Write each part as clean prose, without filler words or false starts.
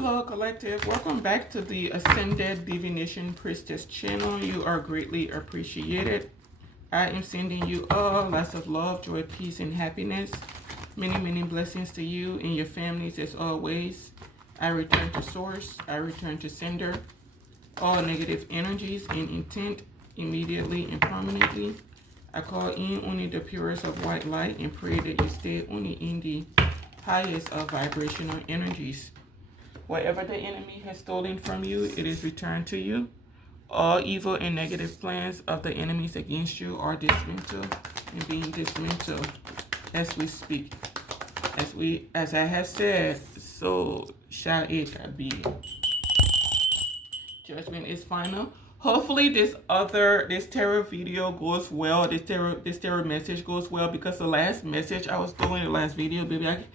Hello, collective. Welcome back to the Ascended Divination Priestess channel. You are greatly appreciated. I am sending you all lots of love, joy, peace, and happiness. Many, many blessings to you and your families as always. I return to source. I return to sender. All negative energies and intent immediately and permanently. I call in only the purest of white light and pray that you stay only in the highest of vibrational energies. Whatever the enemy has stolen from you, it is returned to you. All evil and negative plans of the enemies against you are dismantled and being dismantled as we speak. As I have said, so shall it be. Judgment is final. Hopefully this tarot video goes well. This tarot message goes well, because the last message I was doing, the last video, baby,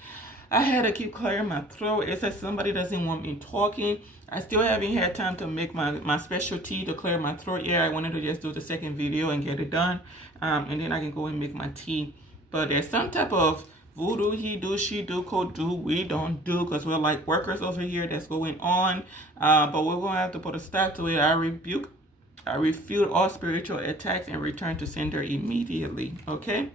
I had to keep clearing my throat. It says somebody doesn't want me talking. I still haven't had time to make my specialty to clear my throat. Yeah, I wanted to just do the second video and get it done. And then I can go and make my tea. But there's some type of voodoo, he do, she do, code do, we don't do, because we're like workers over here that's going on. But we're going to have to put a stop to it. I refute all spiritual attacks and return to sender immediately. Okay?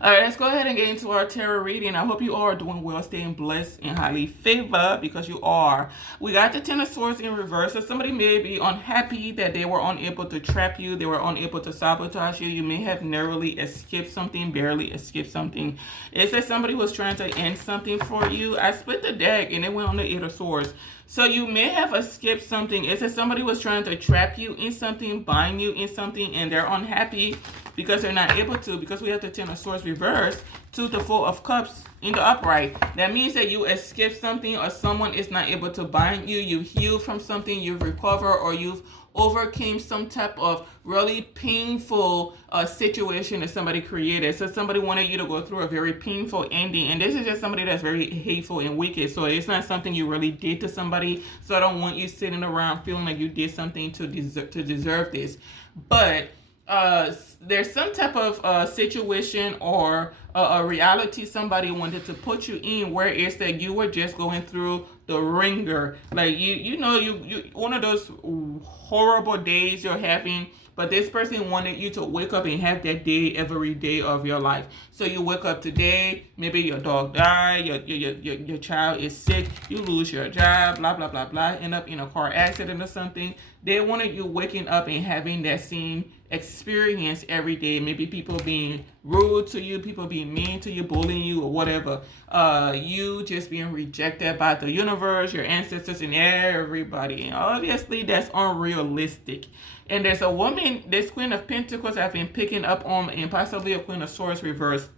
All right, let's go ahead and get into our tarot reading. I hope you all are doing well, staying blessed and highly favored, because you are. We got the Ten of Swords in reverse. So somebody may be unhappy that they were unable to trap you. They were unable to sabotage you. You may have narrowly escaped something, barely escaped something. It says somebody was trying to end something for you. I split the deck and it went on the Eight of Swords. So you may have escaped something. It says somebody was trying to trap you in something, bind you in something, and they're unhappy because they're not able to, because we have the Ten of Swords reversed to the Four of Cups in the upright. That means that you escaped something, or someone is not able to bind you. You healed from something, you've recovered, or you've overcame some type of really painful situation that somebody created. So somebody wanted you to go through a very painful ending, and this is just somebody that's very hateful and wicked. So it's not something you really did to somebody. So I don't want you sitting around feeling like you did something to deserve this. But there's some type of situation or a reality somebody wanted to put you in, where it's that you were just going through the ringer, like you one of those horrible days you're having, but this person wanted you to wake up and have that day every day of your life. So you wake up today, maybe your dog died, your child is sick, you lose your job, blah blah blah blah, end up in a car accident or something. They wanted you waking up and having that same experience every day. Maybe people being rude to you, people being mean to you, bullying you, or whatever. You just being rejected by the universe, your ancestors, and everybody. And obviously that's unrealistic. And there's a woman, this Queen of Pentacles I've been picking up on, and possibly a Queen of Swords reversed.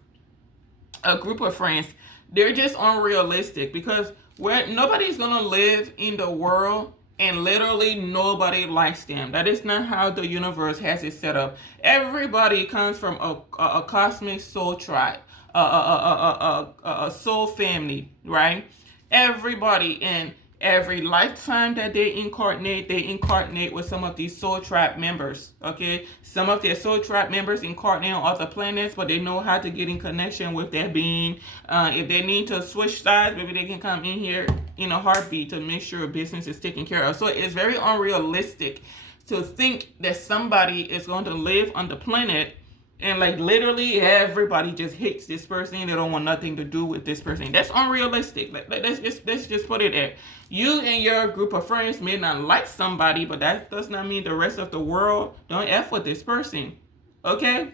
A group of friends. They're just unrealistic, because nobody's gonna live in the world and literally nobody likes them. That is not how the universe has it set up. Everybody comes from a cosmic soul tribe, a soul family, right? Everybody, in every lifetime that they incarnate with some of these soul tribe members, okay? Some of their soul tribe members incarnate on other planets, but they know how to get in connection with their being. If they need to switch sides, maybe they can come in here in a heartbeat to make sure business is taken care of. So it's very unrealistic to think that somebody is going to live on the planet and like literally everybody just hates this person. They don't want nothing to do with this person. That's unrealistic. Let's just put it there. You and your group of friends may not like somebody, but that does not mean the rest of the world don't F with this person. Okay?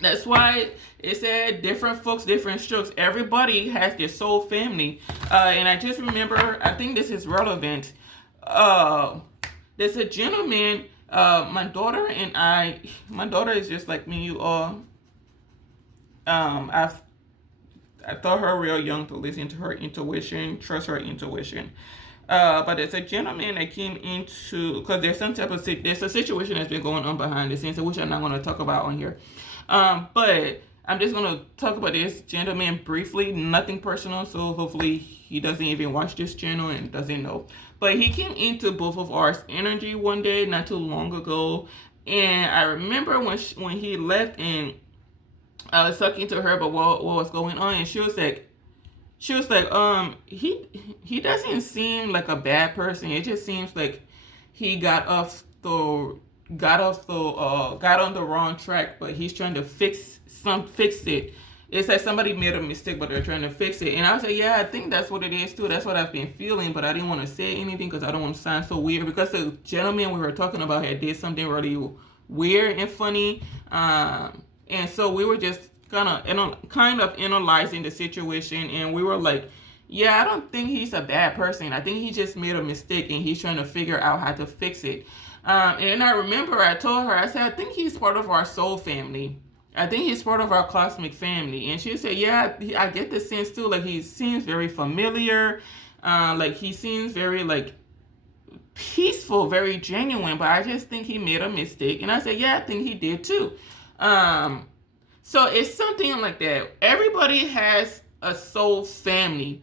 That's why it said different folks, different strokes. Everybody has their soul family. And I just remember, I think this is relevant. There's a gentleman. My daughter and my daughter is just like me, you all. I thought her real young to listen to her intuition, trust her intuition. But there's a gentleman that came into, because there's some type of, there's a situation that's been going on behind the scenes, which I'm not going to talk about on here. But I'm just going to talk about this gentleman briefly, nothing personal, so hopefully he doesn't even watch this channel and doesn't know. But he came into both of our energy one day, not too long ago, and I remember when he left, and I was talking to her about what was going on, and she was like, she was like, he doesn't seem like a bad person. It just seems like he got on the wrong track, but he's trying to fix it. It's like somebody made a mistake, but they're trying to fix it. And I was like, yeah, I think that's what it is too. That's what I've been feeling, but I didn't want to say anything because I don't want to sound so weird. Because the gentleman we were talking about had did something really weird and funny, and so we were just kind of analyzing the situation, and we were like, yeah, I don't think he's a bad person. I think he just made a mistake, and he's trying to figure out how to fix it. And I remember I told her, I said, I think he's part of our soul family. I think he's part of our cosmic family. And she said, yeah, I get the sense too. Like, he seems very familiar. Like, he seems very, like, peaceful, very genuine. But I just think he made a mistake. And I said, yeah, I think he did too. So it's something like that. Everybody has a soul family.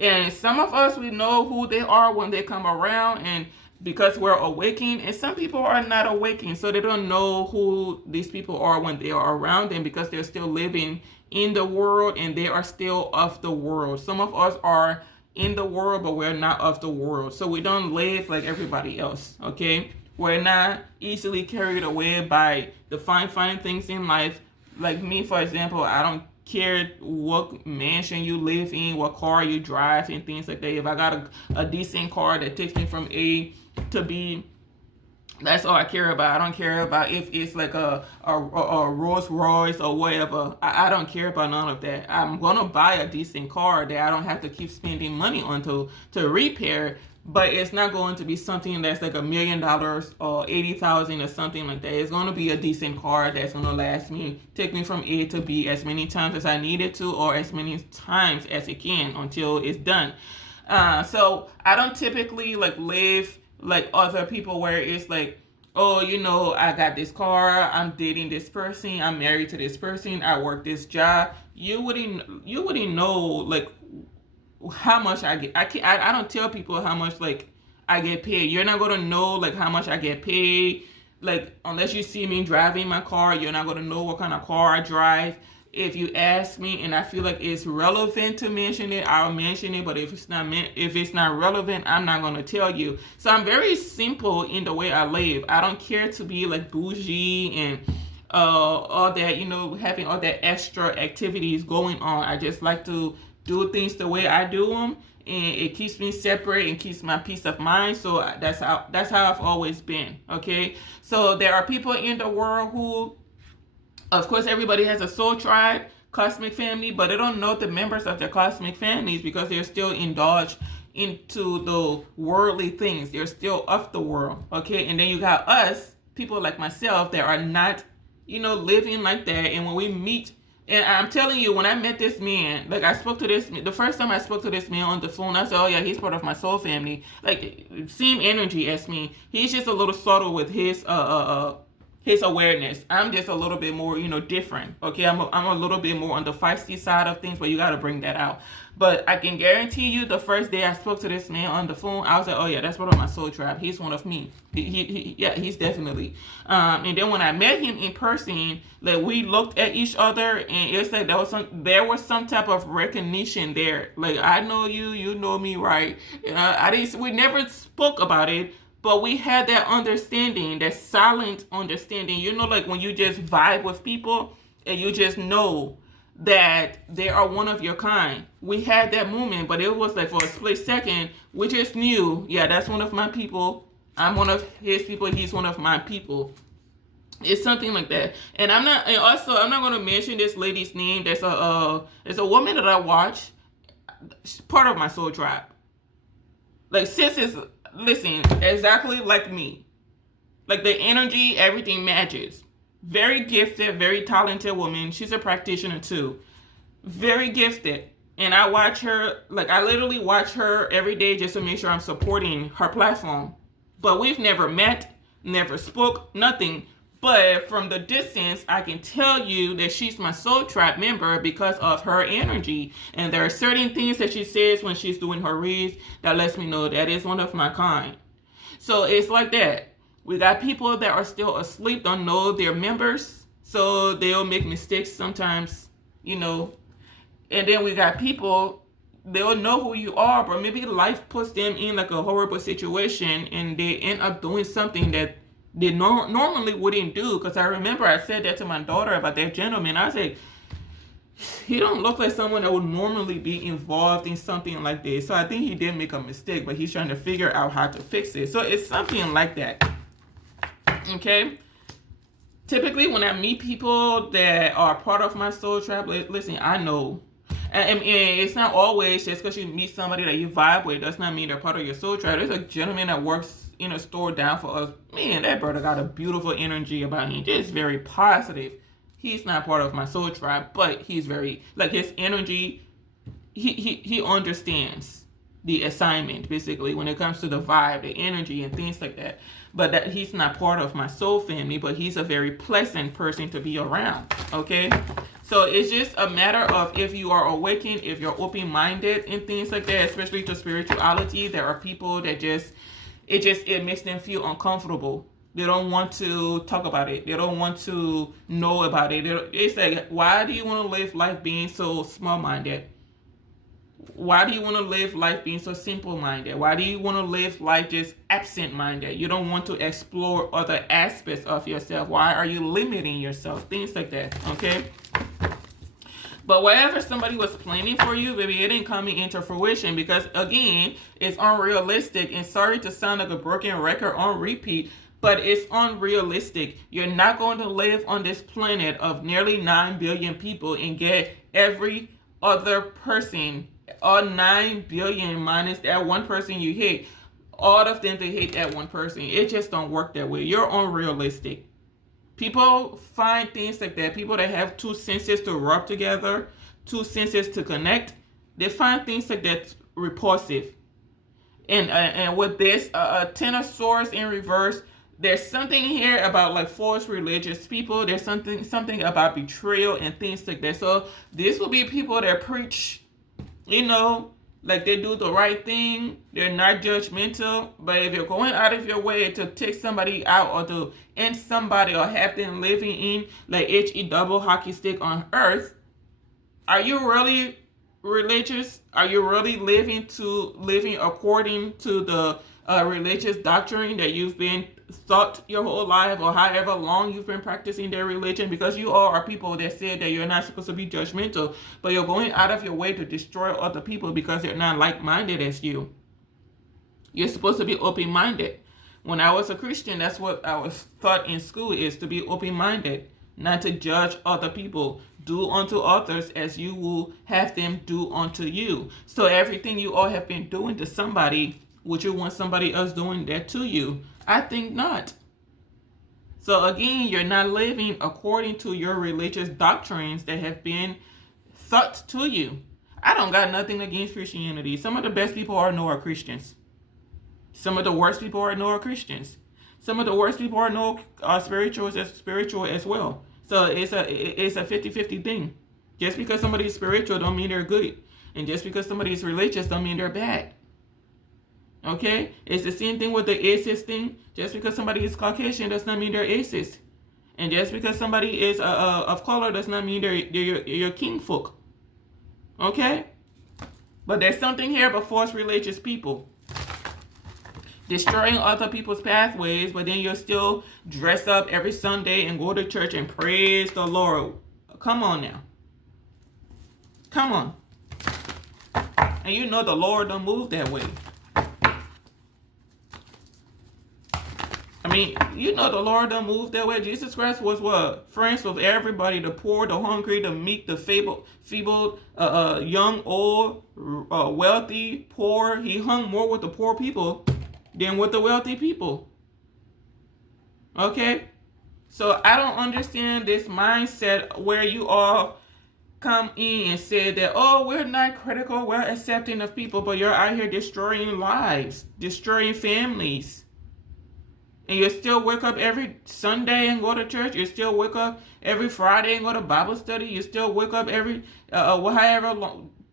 And some of us, we know who they are when they come around, and because we're awakened, and some people are not awakened, so they don't know who these people are when they are around them, because they're still living in the world and they are still of the world. Some of us are in the world, but we're not of the world, so we don't live like everybody else. Okay, we're not easily carried away by the fine things in life. Like me, for example, I don't care what mansion you live in, what car you drive, and things like that. If I got a decent car that takes me from A to B, that's all I care about. I don't care about if it's like a Rolls Royce or whatever. I don't care about none of that. I'm gonna buy a decent car that I don't have to keep spending money on to repair. But it's not going to be something that's like $1 million or 80,000 or something like that. It's going to be a decent car that's going to last me, take me from A to B as many times as I need it to, or as many times as it can until it's done. So I don't typically like live like other people where it's like, oh, you know, I got this car, I'm dating this person, I'm married to this person, I work this job. You wouldn't know like how much I get. I don't tell people how much like I get paid. You're not gonna know like how much I get paid. Like, unless you see me driving my car, you're not gonna know what kind of car I drive. If you ask me and I feel like it's relevant to mention it, I'll mention it. But if it's not relevant, I'm not gonna tell you. So I'm very simple in the way I live. I don't care to be like bougie and all that, you know, having all that extra activities going on. I just like to do things the way I do them, and it keeps me separate and keeps my peace of mind. So that's how I've always been. Okay, so there are people in the world who, of course, everybody has a soul tribe, cosmic family, but they don't know the members of their cosmic families because they're still indulged into the worldly things. They're still of the world. Okay, and then you got us, people like myself, that are not, you know, living like that. And when we meet, and I'm telling you, when I met this man, like the first time I spoke to this man on the phone, I said, oh yeah, he's part of my soul family. Like, same energy as me. He's just a little subtle with his awareness. I'm just a little bit more, you know, different. Okay, I'm a little bit more on the feisty side of things, but you got to bring that out. But I can guarantee you, the first day I spoke to this man on the phone, I was like, oh yeah, that's part of my soul tribe. He's one of me. Yeah, he's definitely. And then when I met him in person, like, we looked at each other, and it's like there was some type of recognition there. Like, I know you, you know me, right? We never spoke about it, but we had that understanding, that silent understanding. You know, like when you just vibe with people and you just know that they are one of your kind. We had that moment, but it was like for a split second, we just knew, yeah, that's one of my people. I'm one of his people. He's one of my people. It's something like that. And I'm not going to mention this lady's name. There's a woman that I watch. She's part of my soul tribe. Like, sis is, listen, exactly like me. Like, the energy, everything matches. Very gifted, very talented woman. She's a practitioner too. Very gifted. And I watch her, like, I literally watch her every day just to make sure I'm supporting her platform. But we've never met, never spoke, nothing. But from the distance, I can tell you that she's my soul tribe member because of her energy. And there are certain things that she says when she's doing her reads that lets me know that is one of my kind. So it's like that. We got people that are still asleep, don't know their members, so they'll make mistakes sometimes, you know. And then we got people they'll know who you are, but maybe life puts them in like a horrible situation and they end up doing something that they normally wouldn't do. Because I remember I said that to my daughter about that gentleman. I said, he don't look like someone that would normally be involved in something like this. So I think he did make a mistake, but he's trying to figure out how to fix it. So it's something like that. Okay? Typically, when I meet people that are part of my soul tribe, listen, I know. And it's not always just because you meet somebody that you vibe with, does not mean they're part of your soul tribe. There's a gentleman that works in a store down for us. Man, that brother got a beautiful energy about him. Just very positive. He's not part of my soul tribe, but he's very, like, his energy, he understands the assignment, basically, when it comes to the vibe, the energy, and things like that. But that he's not part of my soul family, but he's a very pleasant person to be around, okay? So it's just a matter of if you are awakened, if you're open-minded and things like that, especially to spirituality. There are people that it makes them feel uncomfortable. They don't want to talk about it. They don't want to know about it. It's like, why do you want to live life being so small-minded? Why do you want to live life being so simple-minded? Why do you want to live life just absent-minded? You don't want to explore other aspects of yourself. Why are you limiting yourself? Things like that, okay? But whatever somebody was planning for you, baby, it ain't coming into fruition because, again, it's unrealistic. And sorry to sound like a broken record on repeat, but it's unrealistic. You're not going to live on this planet of nearly 9 billion people and get every other person, all 9 billion minus that one person you hate, all of them to hate that one person. It just don't work that way. You're unrealistic. People find things like that. People that have two senses to rub together, two senses to connect, they find things like that repulsive. And with this, Ten of Swords in reverse, there's something here about like false religious people. There's something about betrayal and things like that. So this will be people that preach, like they do the right thing. They're not judgmental. But if you're going out of your way to take somebody out or to end somebody or have them living in like HE double hockey stick on earth, are you really religious? Are you really living according to the religious doctrine that you've been taught your whole life, or however long you've been practicing their religion? Because you all are people that said that you're not supposed to be judgmental, but you're going out of your way to destroy other people because they're not like-minded as you. You're supposed to be open-minded. When I was a Christian, that's what I was taught in school, is to be open-minded, not to judge other people. Do unto others as you will have them do unto you. So everything you all have been doing to somebody, would you want somebody else doing that to you? I think not. So again, you're not living according to your religious doctrines that have been taught to you. I don't got nothing against Christianity. Some of the best people I know are Christians. Some of the worst people I know are Christians. Some of the worst people I know are spiritual as well. So it's a 50-50 thing. Just because somebody is spiritual don't mean they're good. And just because somebody is religious don't mean they're bad. Okay? It's the same thing with the atheist thing. Just because somebody is Caucasian does not mean they're atheist. And just because somebody is of color does not mean they're your kinfolk. Okay? But there's something here about false religious people. Destroying other people's pathways, but then you'll still dress up every Sunday and go to church and praise the Lord. Come on now. Come on. And you know the Lord don't move that way. I mean, you know the Lord don't move that way. Jesus Christ was what? Friends with everybody, the poor, the hungry, the meek, the feeble, young, old, wealthy, poor. He hung more with the poor people than with the wealthy people. Okay? So I don't understand this mindset where you all come in and say that, oh, we're not critical, we're accepting of people, but you're out here destroying lives, destroying families. And you still wake up every Sunday and go to church. You still wake up every Friday and go to Bible study. You still wake up every,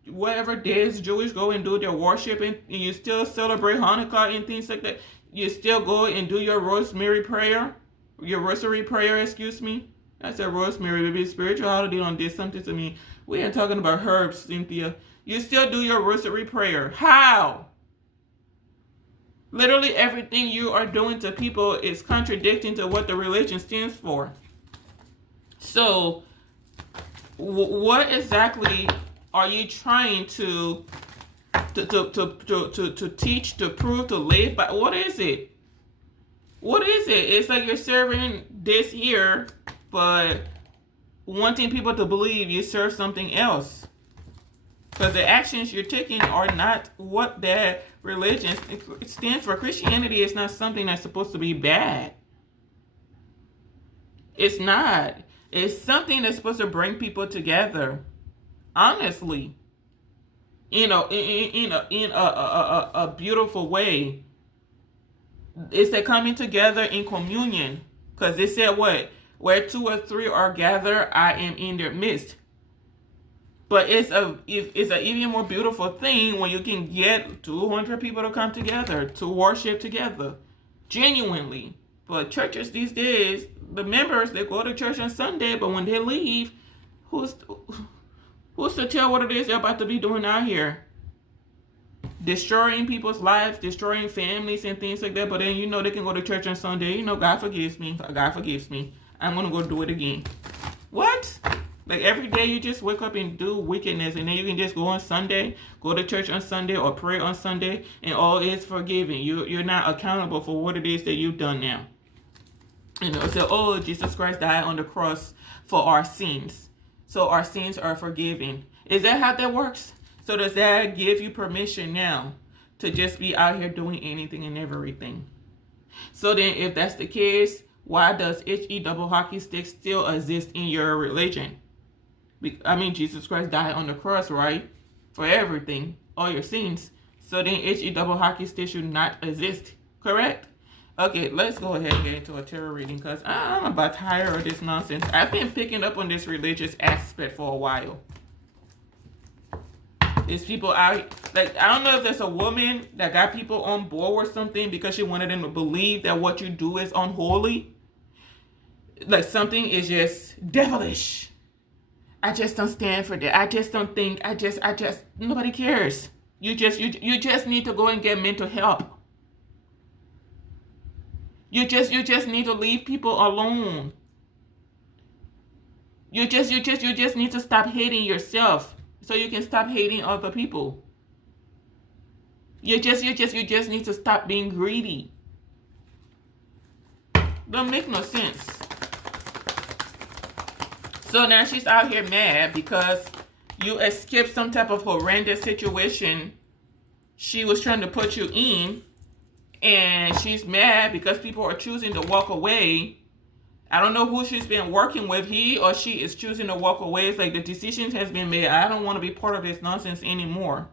whatever days Jewish go and do their worship, and you still celebrate Hanukkah and things like that. You still go and do your rosary prayer. Excuse me. I said rosemary, baby. Spirituality don't did something to me. We ain't talking about herbs, Cynthia. You still do your rosary prayer. How? Literally everything you are doing to people is contradicting to what the religion stands for. So, what exactly are you trying to teach, to prove, to live by? What is it? What is it? It's like you're serving this here, but wanting people to believe you serve something else. Because the actions you're taking are not what that religion stands for. Christianity is not something that's supposed to be bad. It's not. It's something that's supposed to bring people together. Honestly. In a beautiful way. It's the coming together in communion. Because it said what? Where 2 or 3 are gathered, I am in their midst. But it's an even more beautiful thing when you can get 200 people to come together to worship together, genuinely. But churches these days, the members, they go to church on Sunday, but when they leave, who's to tell what it is they're about to be doing out here? Destroying people's lives, destroying families and things like that. But then they can go to church on Sunday. God forgives me. God forgives me. I'm gonna go do it again. What? Like every day you just wake up and do wickedness, and then you can just go on Sunday, go to church on Sunday or pray on Sunday, and all is forgiven. You're not accountable for what it is that you've done now. So, Jesus Christ died on the cross for our sins. So our sins are forgiven. Is that how that works? So does that give you permission now to just be out here doing anything and everything? So then if that's the case, why does HE double hockey stick still exist in your religion? Jesus Christ died on the cross, right? For everything, all your sins. So then HE double hockey stick should not exist, correct? Okay, let's go ahead and get into a tarot reading because I'm about tired of this nonsense. I've been picking up on this religious aspect for a while. There's people out, like, I don't know if there's a woman that got people on board with something because she wanted them to believe that what you do is unholy. Like something is just devilish. I just don't stand for that. I just don't think. Nobody cares. You just need to go and get mental help. You just need to leave people alone. You just need to stop hating yourself so you can stop hating other people. You just need to stop being greedy. Don't make no sense. So now she's out here mad because you escaped some type of horrendous situation she was trying to put you in. And she's mad because people are choosing to walk away. I don't know who she's been working with. He or she is choosing to walk away. It's like the decision has been made. I don't want to be part of this nonsense anymore.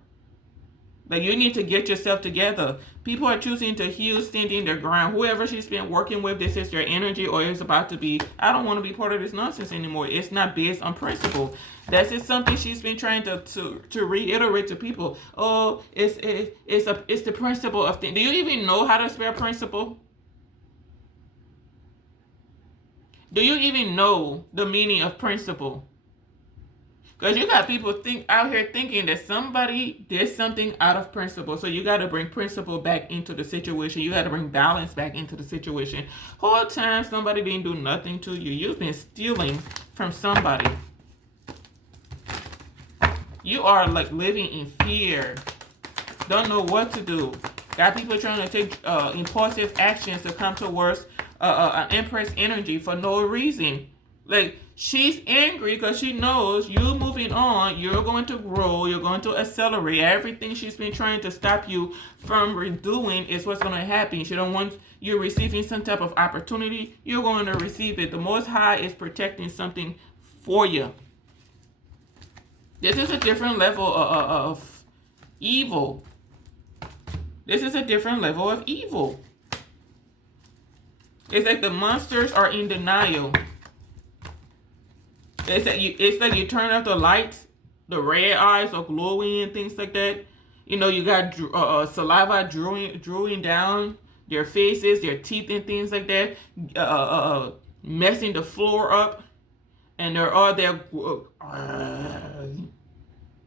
Like, you need to get yourself together. People are choosing to heal, standing their ground. Whoever she's been working with, this is their energy or is about to be. I don't want to be part of this nonsense anymore. It's not based on principle. That's just something she's been trying to reiterate to people. Oh, it's the principle of things. Do you even know how to spell principle? Do you even know the meaning of principle? Because you got people out here thinking that somebody did something out of principle. So you got to bring principle back into the situation. You got to bring balance back into the situation. Whole time somebody didn't do nothing to you. You've been stealing from somebody. You are like living in fear. Don't know what to do. Got people trying to take impulsive actions to come towards an Empress energy for no reason. Like, she's angry because she knows you moving on, you're going to grow, you're going to accelerate. Everything she's been trying to stop you from redoing is what's going to happen. She don't want you receiving some type of opportunity. You're going to receive it. The Most High is protecting something for you. This is a different level of evil. This is a different level of evil. It's like the monsters are in denial. It's like you turn off the lights, the red eyes are glowing and things like that. You got saliva drooling down their faces, their teeth and things like that, messing the floor up. And they're all there.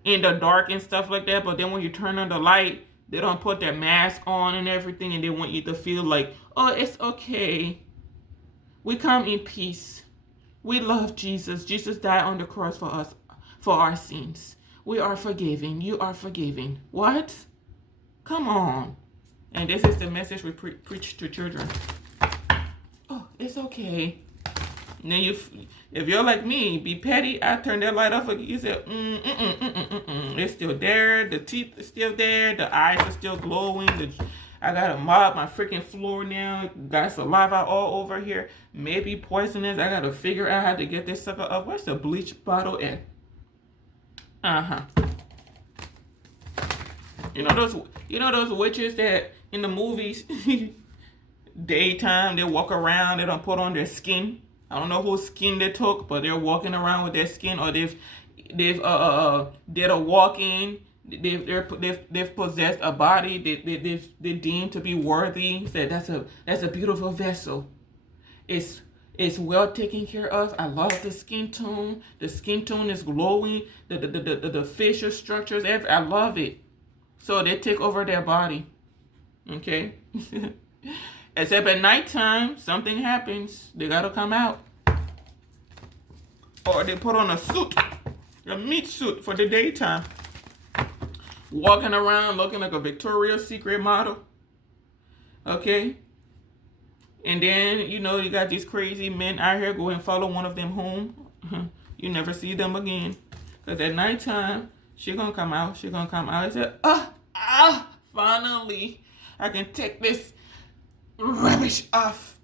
in the dark and stuff like that. But then when you turn on the light, they don't put their mask on and everything, and they want you to feel like, oh, it's okay. We come in peace. We love Jesus. Jesus died on the cross for us, for our sins. We are forgiven. You are forgiven. What? Come on. And this is the message we preach to children. Oh, it's okay. And then if you're like me, be petty, I turn that light off again. You say, it's still there. The teeth are still there. The eyes are still glowing. I gotta mop my freaking floor now. Got saliva all over here. Maybe poisonous. I gotta figure out how to get this sucker up. Where's the bleach bottle at? You know those witches that in the movies, daytime they walk around. They don't put on their skin. I don't know whose skin they took, but they're walking around with their skin, or they've did a walk-in. They've possessed a body they deemed to be worthy. Said that's a beautiful vessel. It's well taken care of. I love the skin tone. The skin tone is glowing. The facial structures. I love it. So they take over their body. Okay. Except at nighttime, something happens. They gotta come out. Or they put on a suit, a meat suit for the daytime. Walking around looking like a Victoria's Secret model. Okay? And then, you got these crazy men out here go and follow one of them home. You never see them again. Because at nighttime, she gonna come out. She gonna come out and say, finally, I can take this rubbish off.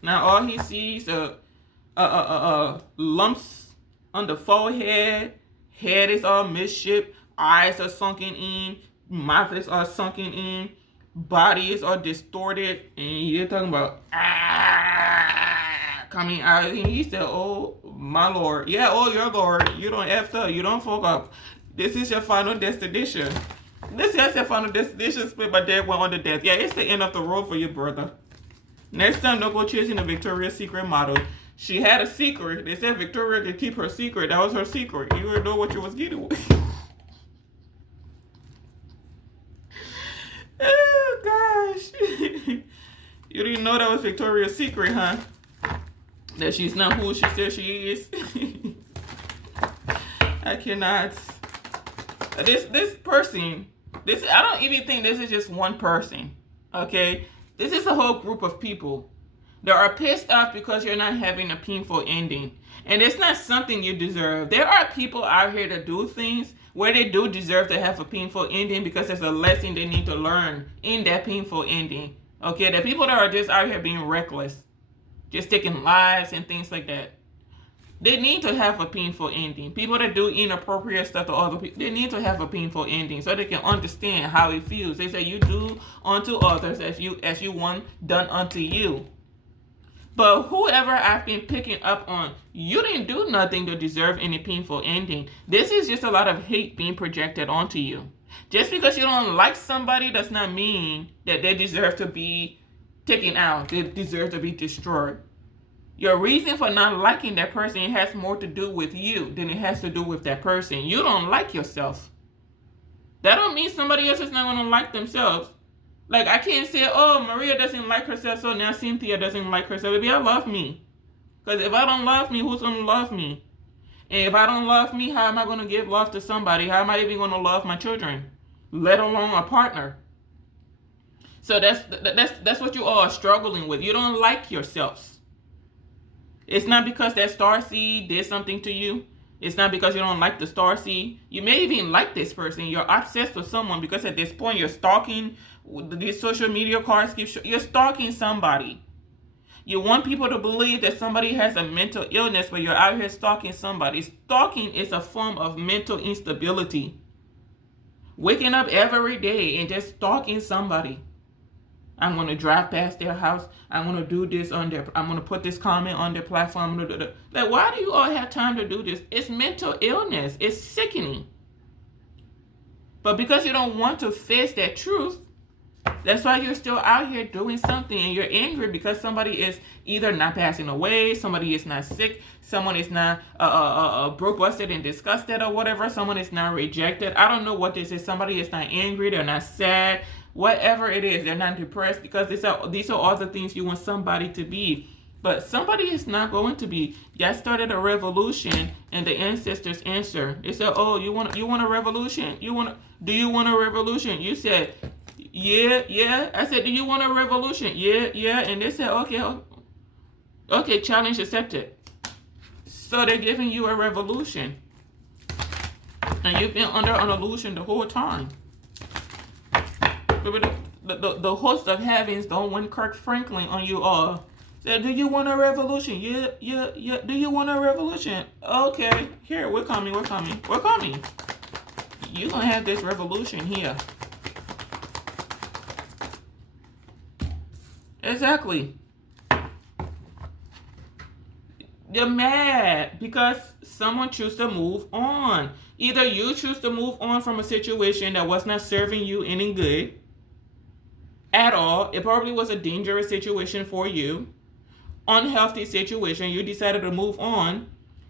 Now all he sees are lumps on the forehead. Head is all misshaped. Eyes are sunken in. Mouth is all sunken in. Body is all distorted. And you're talking about coming out. And he said, oh my Lord. Yeah, oh your Lord. You don't F up. You don't fuck up. This is your final destination. This is your final destination. Split by death, went on to death. Yeah, it's the end of the road for you, brother. Next time, don't go chasing the Victoria's Secret model. She had a secret. They said Victoria could keep her secret. That was her secret. You didn't know what you was getting with. Oh, gosh. You didn't know that was Victoria's secret, huh? That she's not who she says she is. I cannot. This person, I don't even think this is just one person, okay? This is a whole group of people that are pissed off because you're not having a painful ending. And it's not something you deserve. There are people out here that do things where they do deserve to have a painful ending because there's a lesson they need to learn in that painful ending. Okay, the people that are just out here being reckless, just taking lives and things like that. They need to have a painful ending. People that do inappropriate stuff to other people, they need to have a painful ending so they can understand how it feels. They say you do unto others as you want done unto you. But whoever I've been picking up on, you didn't do nothing to deserve any painful ending. This is just a lot of hate being projected onto you. Just because you don't like somebody does not mean that they deserve to be taken out. They deserve to be destroyed. Your reason for not liking that person has more to do with you than it has to do with that person. You don't like yourself. That don't mean somebody else is not going to like themselves. Like, I can't say, oh, Maria doesn't like herself, so now Cynthia doesn't like herself. Maybe I love me. Because if I don't love me, who's going to love me? And if I don't love me, how am I going to give love to somebody? How am I even going to love my children? Let alone a partner. So that's what you all are struggling with. You don't like yourselves. It's not because that starseed did something to you. It's not because you don't like the starseed. You may even like this person. You're obsessed with someone because at this point you're stalking. These social media cards you're stalking somebody. You want people to believe that somebody has a mental illness, but you're out here stalking somebody. Stalking is a form of mental instability. Waking up every day and just stalking somebody. I'm going to drive past their house. I'm going to do this I'm going to put this comment on their platform. I'm going to do that. Like, why do you all have time to do this? It's mental illness. It's sickening. But because you don't want to face that truth, That's why you're still out here doing something, and you're angry because somebody is either not passing away, somebody is not sick, someone is not broke, busted, and disgusted, or whatever. Someone is not rejected. I don't know what this is. Somebody is not angry. They're not sad. Whatever it is, they're not depressed, because these are all the things you want somebody to be. But somebody is not going to be. Y'all started a revolution, and the ancestors answer. They said, "Oh, you want a revolution? Do you want a revolution?" You said, "Yeah." I said, "Do you want a revolution?" Yeah. And they said, "Okay, challenge accepted." So they're giving you a revolution, and you've been under an illusion the whole time. The host of heavens don't win Kirk Franklin on you all. Said, "Do you want a revolution?" Yeah. Do you want a revolution? Okay, here, we're coming. You're gonna have this revolution here. Exactly. You're mad because someone chose to move on. Either you choose to move on from a situation that was not serving you any good at all. It probably was a dangerous situation for you. Unhealthy situation. You decided to move on.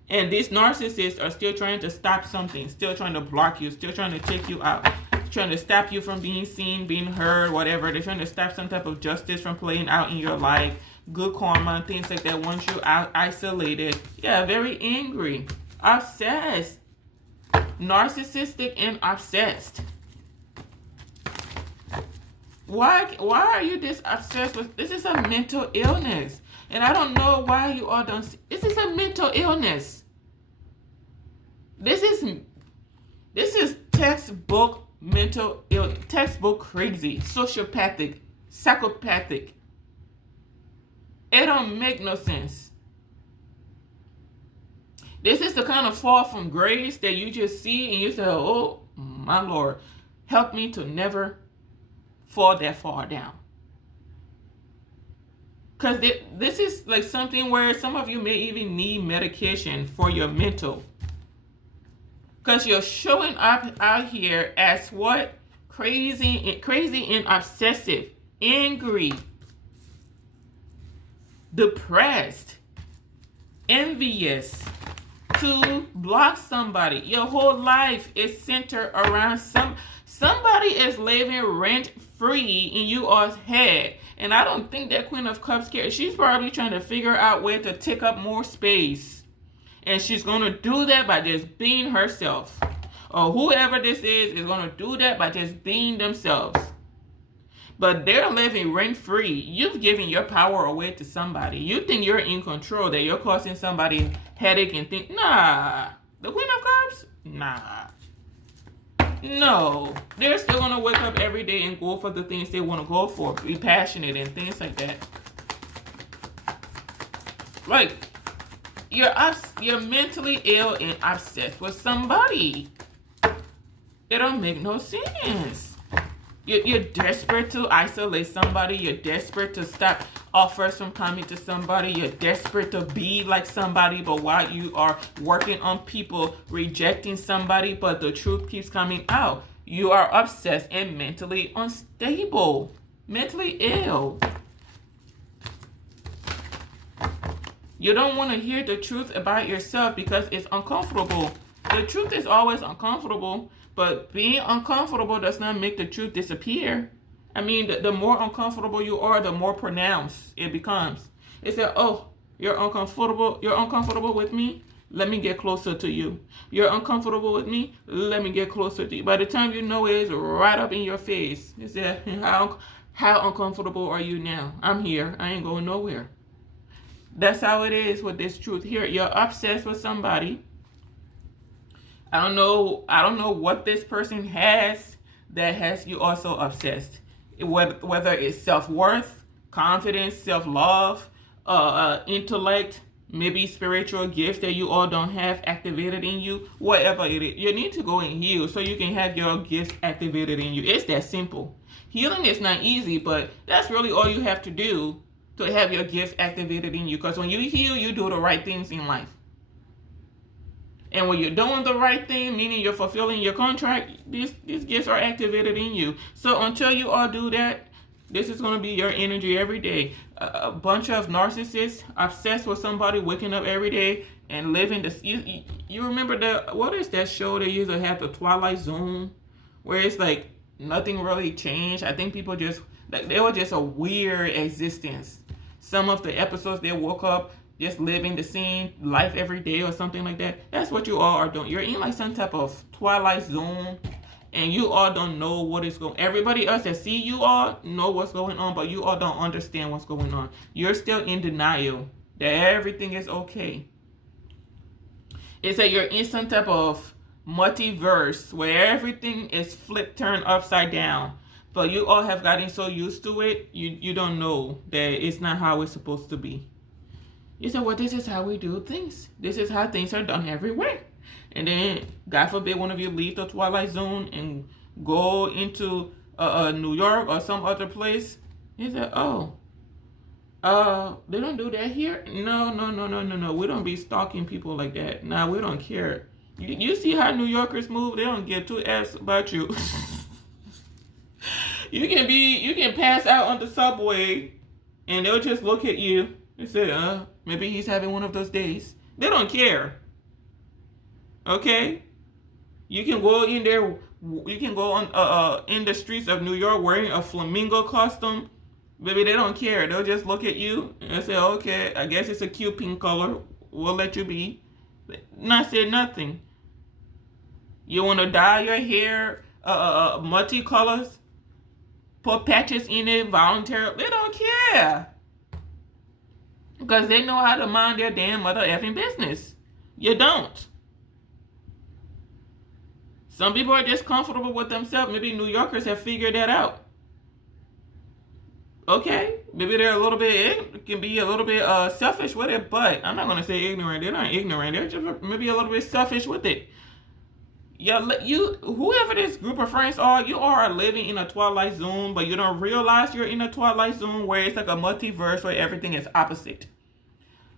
And these narcissists are still trying to stop something. Still trying to block you. Still trying to take you out. Trying to stop you from being seen, being heard, whatever. They're trying to stop some type of justice from playing out in your life. Good karma, things like that. Once you out isolated. Yeah, very angry. Obsessed. Narcissistic and obsessed. Why are you this obsessed with? This is a mental illness. And I don't know why you all don't see. This is a mental illness. This is textbook mental illness. Textbook crazy. Sociopathic. Psychopathic. It don't make no sense. This is the kind of fall from grace that you just see and you say, "Oh, my Lord, help me to never fall that far down." Because this is like something where some of you may even need medication for your mental. Because you're showing up out here as what? Crazy and obsessive, angry, depressed, envious, to block somebody. Your whole life is centered around somebody is living rent free in you all's head. And I don't think that Queen of Cups cares. She's probably trying to figure out where to take up more space. And she's going to do that by just being herself. Or whoever this is going to do that by just being themselves. But they're living rent free. You've given your power away to somebody. You think you're in control, that you're causing somebody headache and think, nah. The Queen of Cups? Nah. No. They're still going to wake up every day and go for the things they want to go for. Be passionate and things like that. Like, you're mentally ill and obsessed with somebody. It don't make no sense. You're desperate to isolate somebody. You're desperate to stop offers from coming to somebody. You're desperate to be like somebody, but while you are working on people rejecting somebody, but the truth keeps coming out. You are obsessed and mentally unstable. Mentally ill. You don't want to hear the truth about yourself because it's uncomfortable. The truth is always uncomfortable. But being uncomfortable does not make the truth disappear. I mean, the more uncomfortable you are, the more pronounced it becomes. It's that, "Oh, you're uncomfortable with me? Let me get closer to you. You're uncomfortable with me? Let me get closer to you." By the time you know it, it's right up in your face. It's that, how uncomfortable are you now? I'm here. I ain't going nowhere. That's how it is with this truth here. You're obsessed with somebody. I don't know what this person has that has you also obsessed. Whether it's self-worth, confidence, self-love, intellect, maybe spiritual gifts that you all don't have activated in you, whatever it is. You need to go and heal so you can have your gifts activated in you. It's that simple. Healing is not easy, but that's really all you have to do to have your gifts activated in you. Because when you heal, you do the right things in life. And when you're doing the right thing, meaning you're fulfilling your contract, these gifts are activated in you. So until you all do that, this is going to be your energy every day. A bunch of narcissists obsessed with somebody waking up every day and living this. You remember what is that show they used to have, the Twilight Zone, where it's like nothing really changed? I think people just, like, they were just a weird existence. Some of the episodes they woke up just living the same life every day or something like that. That's what you all are doing. You're in like some type of Twilight Zone, and you all don't know what is going. Everybody else that see you all know what's going on, but you all don't understand what's going on. You're still in denial that everything is okay. It's that you're in some type of multiverse where everything is flipped, turned upside down. But you all have gotten so used to it, you don't know that it's not how it's supposed to be. You say, well, this is how we do things. This is how things are done everywhere. And then, God forbid, one of you leave the Twilight Zone and go into New York or some other place. You say, oh, they don't do that here? No. We don't be stalking people like that. Nah, we don't care. You see how New Yorkers move? They don't give two F's about you. You can pass out on the subway and they'll just look at you and say, maybe he's having one of those days. They don't care. Okay? You can go in there, you can go on in the streets of New York wearing a flamingo costume. Maybe they don't care. They'll just look at you and say, okay, I guess it's a cute pink color. We'll let you be. Not say nothing. You want to dye your hair multicolors? Put patches in it voluntarily. They don't care. Because they know how to mind their damn mother effing business. You don't. Some people are just comfortable with themselves. Maybe New Yorkers have figured that out. Okay, maybe they're a little bit, can be a little bit selfish with it, but I'm not going to say ignorant. They're not ignorant. They're just maybe a little bit selfish with it. Whoever this group of friends are, you are living in a Twilight Zone, but you don't realize you're in a Twilight Zone where it's like a multiverse where everything is opposite.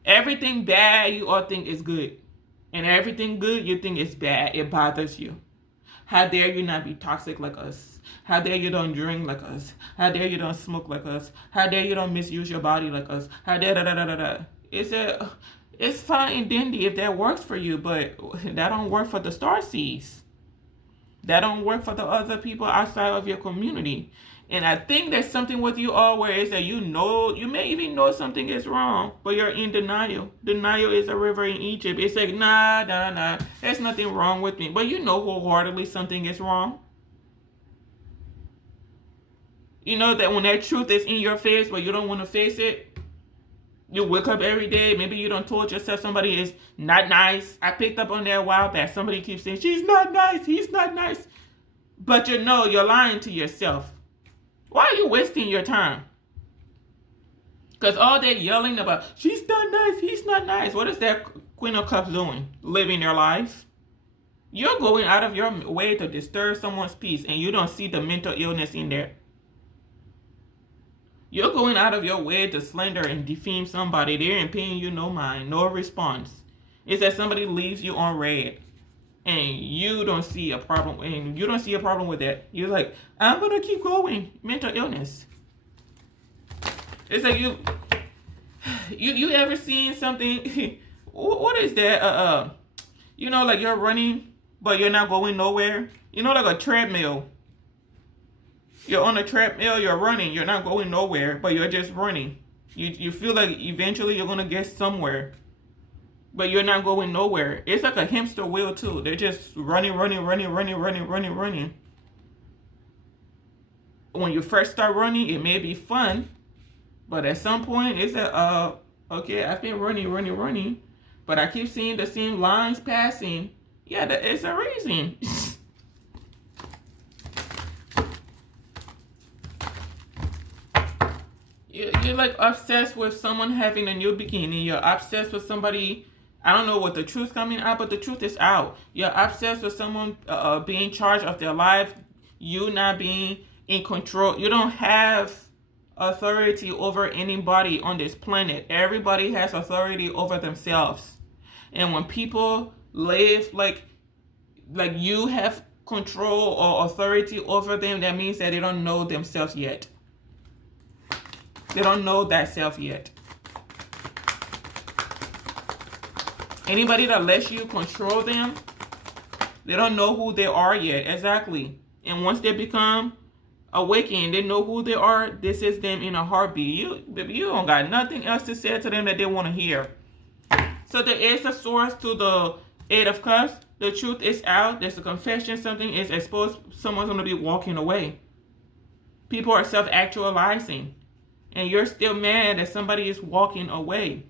Everything bad you all think is good, and everything good you think is bad. It bothers you. How dare you not be toxic like us? How dare you don't drink like us? How dare you don't smoke like us? How dare you don't misuse your body like us? How dare da. It's fine and dandy if that works for you, but that don't work for the starseeds. That don't work for the other people outside of your community. And I think there's something with you all where it's that you may even know something is wrong, but you're in denial. Denial is a river in Egypt. It's like, nah, there's nothing wrong with me. But you know wholeheartedly something is wrong. You know that when that truth is in your face, but you don't want to face it. You wake up every day. Maybe you don't told yourself somebody is not nice. I picked up on that a while back. Somebody keeps saying, she's not nice. He's not nice. But you know you're lying to yourself. Why are you wasting your time? Because all that yelling about, she's not nice, he's not nice. What is that Queen of Cups doing? Living their life? You're going out of your way to disturb someone's peace and you don't see the mental illness in there. You're going out of your way to slander and defame somebody. They ain't paying you no mind, no response. It's that somebody leaves you on red. And you don't see a problem, and you don't see a problem with that. You're like, I'm gonna keep going. Mental illness. It's like you ever seen something? What is that? You know, like you're running, but you're not going nowhere. You know, like a treadmill. You're on a treadmill. You're running. You're not going nowhere, but you're just running. You feel like eventually you're gonna get somewhere. But you're not going nowhere. It's like a hamster wheel too. They're just running. When you first start running, it may be fun. But at some point, it's okay, I've been running. But I keep seeing the same lines passing. Yeah, it's a reason. You're like obsessed with someone having a new beginning. You're obsessed with somebody. I don't know what the truth's coming out, but the truth is out. You're obsessed with someone being in charge of their life, you not being in control. You don't have authority over anybody on this planet. Everybody has authority over themselves. And when people live like you have control or authority over them, that means that they don't know themselves yet. They don't know that self yet. Anybody that lets you control them, they don't know who they are yet. Exactly. And once they become awakened, they know who they are. This is them in a heartbeat. You don't got nothing else to say to them that they want to hear. So there is a source to the Eight of Cups. The truth is out. There's a confession. Something is exposed. Someone's going to be walking away. People are self-actualizing. And you're still mad that somebody is walking away.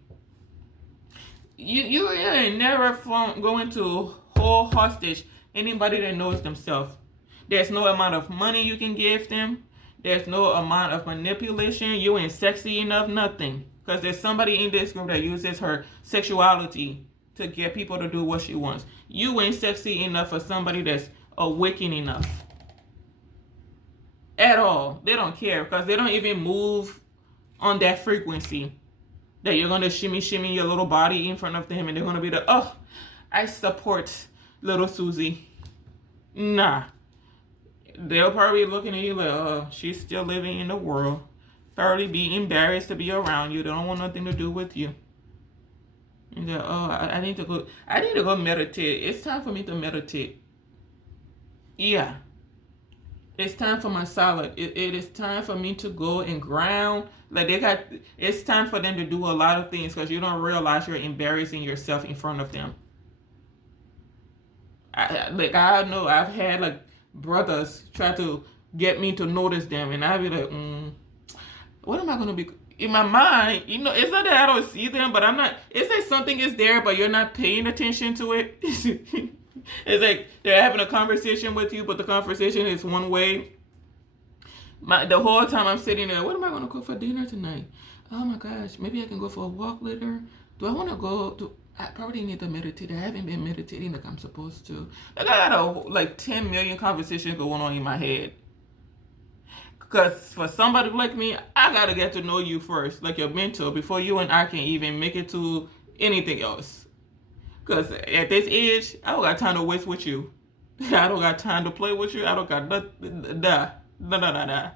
You really never going to hold hostage anybody that knows themselves. There's no amount of money you can give them. There's no amount of manipulation. You ain't sexy enough, nothing. Because there's somebody in this group that uses her sexuality to get people to do what she wants. You ain't sexy enough for somebody that's awakened enough. At all. They don't care because they don't even move on that frequency. That you're going to shimmy your little body in front of them and they're going to be the, oh, I support little Susie. Nah. They'll probably be looking at you like, oh, she's still living in the world. Thoroughly be embarrassed to be around you. They don't want nothing to do with you. And they're, oh, I need to go meditate. It's time for me to meditate. Yeah. It's time for my salad. It is time for me to go and ground. It's time for them to do a lot of things because you don't realize you're embarrassing yourself in front of them. I know I've had brothers try to get me to notice them, and I'd be like, what am I going to be? In my mind, it's not that I don't see them, but I'm not, it's like something is there, but you're not paying attention to it. It's like they're having a conversation with you, but the conversation is one way. The whole time I'm sitting there, what am I going to cook for dinner tonight? Oh my gosh, maybe I can go for a walk later. Do I want to go? I probably need to meditate. I haven't been meditating like I'm supposed to. I got 10 million conversations going on in my head. Because for somebody like me, I got to get to know you first, like your mentor, before you and I can even make it to anything else. Because at this age, I don't got time to waste with you. I don't got time to play with you. I don't got nothing. Nah.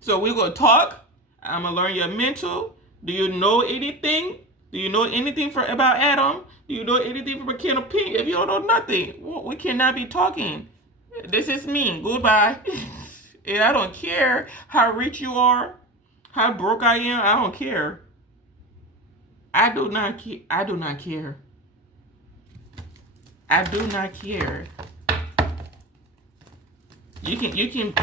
So we're going to talk. I'm going to learn your mental. Do you know anything? Do you know anything about Adam? Do you know anything from a can of pink? If you don't know nothing, we cannot be talking. This is me. Goodbye. And I don't care how rich you are, how broke I am. I don't care. I do not care. I do not care. I do not care. You can.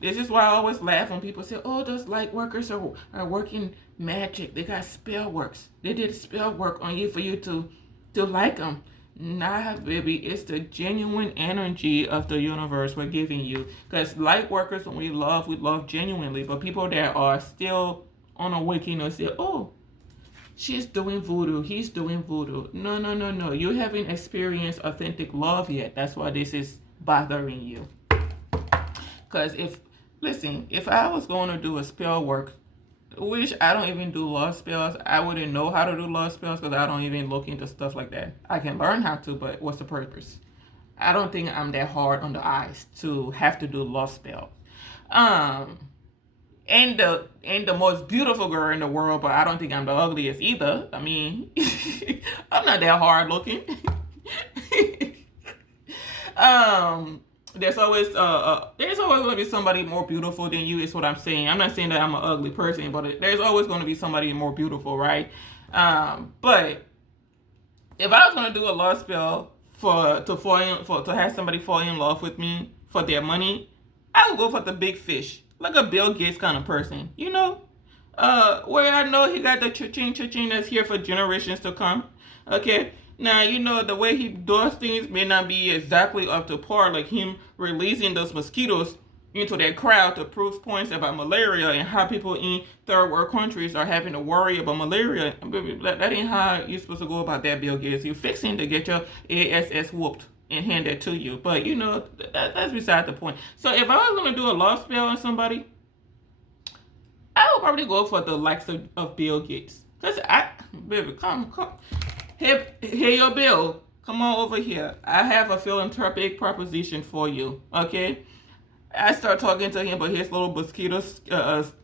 This is why I always laugh when people say, "Oh, those light workers are working magic. They got spell works. They did spell work on you for you to like them." Nah, baby, it's the genuine energy of the universe we're giving you. Because light workers, when we love genuinely. But people that are still on awakening say, "Oh, she's doing voodoo. He's doing voodoo." No. You haven't experienced authentic love yet. That's why this is bothering you. Because if I was going to do a spell work, which I don't even do love spells, I wouldn't know how to do love spells because I don't even look into stuff like that. I can learn how to, but what's the purpose? I don't think I'm that hard on the eyes to have to do love spells. And the most beautiful girl in the world, but I don't think I'm the ugliest either. I mean, I'm not that hard looking. There's always going to be somebody more beautiful than you, is what I'm saying. I'm not saying that I'm an ugly person, but there's always going to be somebody more beautiful, right? But if I was going to do a love spell to have somebody fall in love with me for their money, I would go for the big fish, like a Bill Gates kind of person, where I know he got the cha-ching that's here for generations to come. Okay. Now, the way he does things may not be exactly up to par, like him releasing those mosquitoes into that crowd to prove points about malaria and how people in third world countries are having to worry about malaria. That ain't how you're supposed to go about that, Bill Gates. You're fixing to get your ass whooped and handed to you. But, that's beside the point. So if I was going to do a love spell on somebody, I would probably go for the likes of Bill Gates. Because baby, come. Hey, your bill. Come on over here. I have a philanthropic proposition for you. Okay? I start talking to him about his little mosquito stunt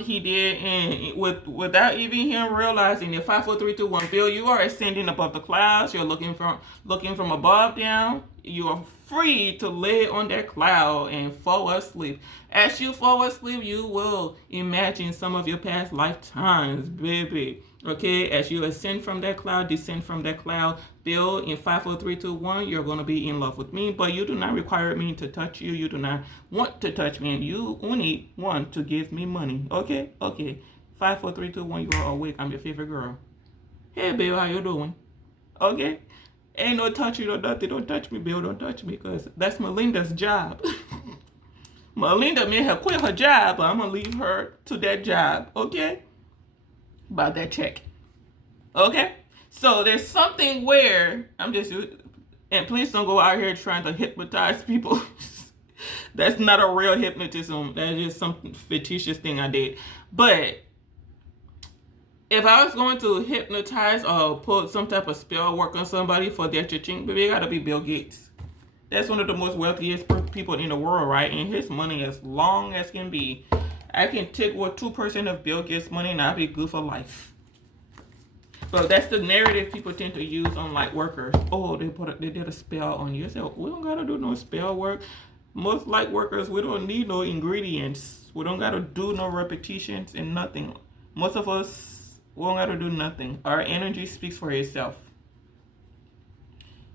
he did, and without even him realizing it. 5, 4, 3, 2, 1. Bill, you are ascending above the clouds. You're looking from above down. You are free to lay on that cloud and fall asleep. As you fall asleep, you will imagine some of your past lifetimes, baby. Okay, as you ascend from that cloud, descend from that cloud, Bill, in 5, 4, 3, 2, 1, you're going to be in love with me, but you do not require me to touch you. You do not want to touch me, and you only want to give me money. Okay? Okay. 5, 4, 3, 2, 1, you are awake. I'm your favorite girl. Hey, Bill, how you doing? Okay? Ain't no touching or nothing. Don't touch me, Bill. Don't touch me, because that's Melinda's job. Melinda may have quit her job, but I'm going to leave her to that job. Okay? About that check. Okay? So there's something where and please don't go out here trying to hypnotize people. That's not a real hypnotism. That's just some fictitious thing I did. But if I was going to hypnotize or put some type of spell work on somebody for their cha-ching, baby, it gotta be Bill Gates. That's one of the most wealthiest people in the world, right? And his money as long as can be. I can take 2% of Bill Gates' money and I'll be good for life. But that's the narrative people tend to use on light workers. Oh, they did a spell on you. I said, we don't gotta do no spell work. Most light workers, we don't need no ingredients. We don't gotta do no repetitions and nothing. Most of us, we don't gotta do nothing. Our energy speaks for itself.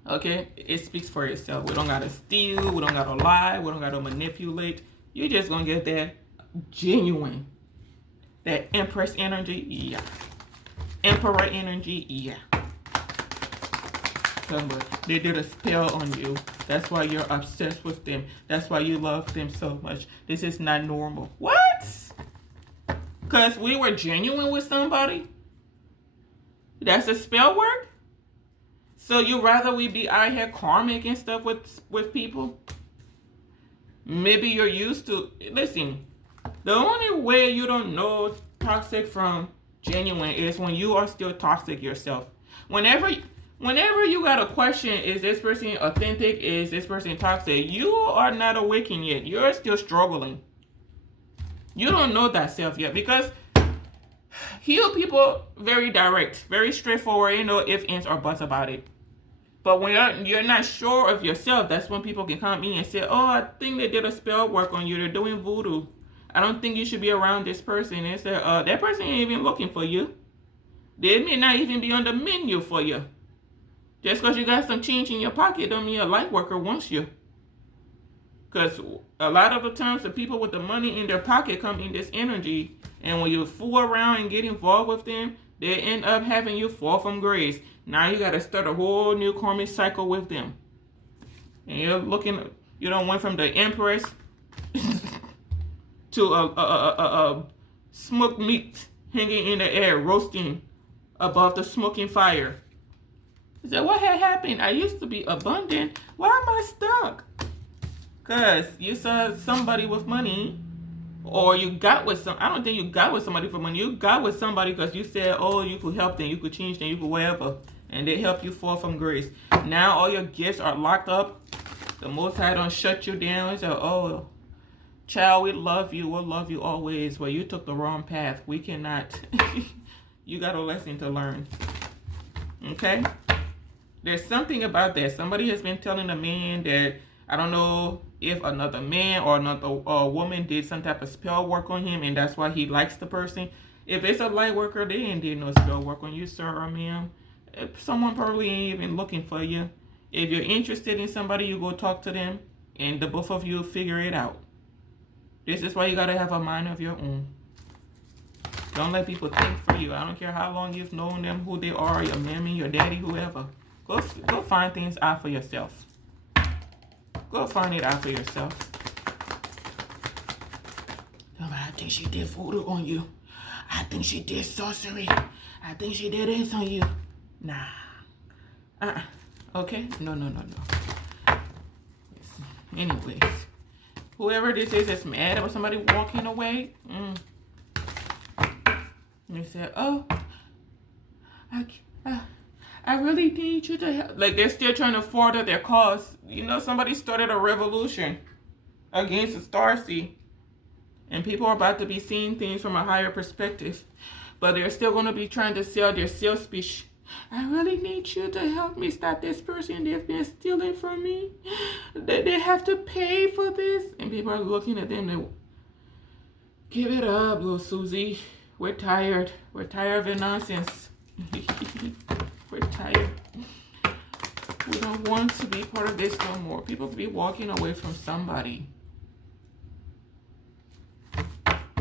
Okay? It speaks for itself. We don't gotta steal. We don't gotta lie. We don't gotta manipulate. You're just gonna get that genuine. That Empress energy, yeah. Emperor energy, yeah. They did a spell on you. That's why you're obsessed with them. That's why you love them so much. This is not normal. What? Because we were genuine with somebody? That's a spell work? So you rather we be out here karmic and stuff with people? Maybe you're used to... Listen, the only way you don't know toxic from genuine is when you are still toxic yourself. Whenever you got a question, is this person authentic? Is this person toxic? You are not awakened yet. You're still struggling. You don't know that self yet, because healed people very direct, very straightforward. You know, if, ands, or buts about it. But when you're not sure of yourself, that's when people can come in and say, oh, I think they did a spell work on you. They're doing voodoo. I don't think you should be around this person. And say, that person ain't even looking for you. They may not even be on the menu for you. Just because you got some change in your pocket don't mean a light worker wants you. Because a lot of the times the people with the money in their pocket come in this energy. And when you fool around and get involved with them, they end up having you fall from grace. Now you got to start a whole new karmic cycle with them. And you don't went from the Empress to a smoked meat hanging in the air, roasting above the smoking fire. He said, what had happened? I used to be abundant. Why am I stuck? Because you saw somebody with money, or you got with I don't think you got with somebody for money. You got with somebody because you said, oh, you could help them, you could change them, you could whatever. And they help you fall from grace. Now all your gifts are locked up. The Most High don't shut you down. He said, oh, child, we love you. We'll love you always. Well, you took the wrong path. We cannot. You got a lesson to learn. Okay? There's something about that. Somebody has been telling a man that, I don't know if another man or another woman did some type of spell work on him, and that's why he likes the person. If it's a light worker, they ain't did no spell work on you, sir or ma'am. Someone probably ain't even looking for you. If you're interested in somebody, you go talk to them, and the both of you figure it out. This is why you gotta have a mind of your own. Don't let people think for you. I don't care how long you've known them, who they are, your mammy, your daddy, whoever. Go find things out for yourself. Go find it out for yourself. I think she did voodoo on you. I think she did sorcery. I think she did this on you. Nah. Okay? No. Anyways. Whoever this is mad about somebody walking away. They said, oh, I really need you to help. Like, they're still trying to further their cause. You know, somebody started a revolution against the Starseed. And people are about to be seeing things from a higher perspective. But they're still going to be trying to sell their sales speech. I really need you to help me stop this person. They've been stealing from me. They have to pay for this. And people are looking at them. They, give it up, little Susie. We're tired. We're tired of the nonsense. We're tired. We don't want to be part of this no more. People be walking away from somebody.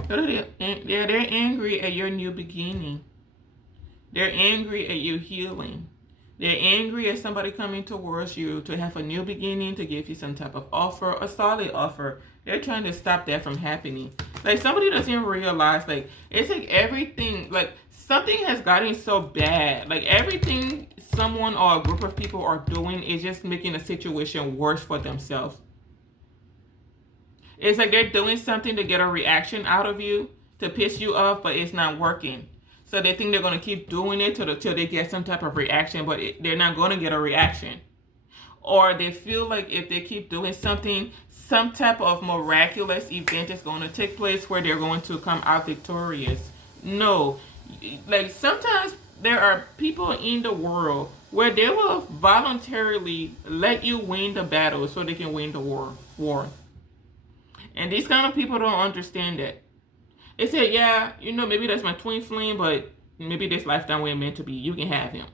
They're angry at your new beginning. They're angry at you healing. They're angry at somebody coming towards you to have a new beginning, to give you some type of offer, a solid offer. They're trying to stop that from happening. Like, somebody doesn't realize, like, it's like everything, like, something has gotten so bad. Like, everything someone or a group of people are doing is just making a situation worse for themselves. It's like they're doing something to get a reaction out of you, to piss you off, but it's not working. So they think they're going to keep doing it till they get some type of reaction, but they're not going to get a reaction. Or they feel like if they keep doing something, some type of miraculous event is going to take place where they're going to come out victorious. No. Like, sometimes there are people in the world where they will voluntarily let you win the battle so they can win the war. And these kind of people don't understand that. They say, yeah, you know, maybe that's my twin flame, but maybe this lifetime we're meant to be. You can have him.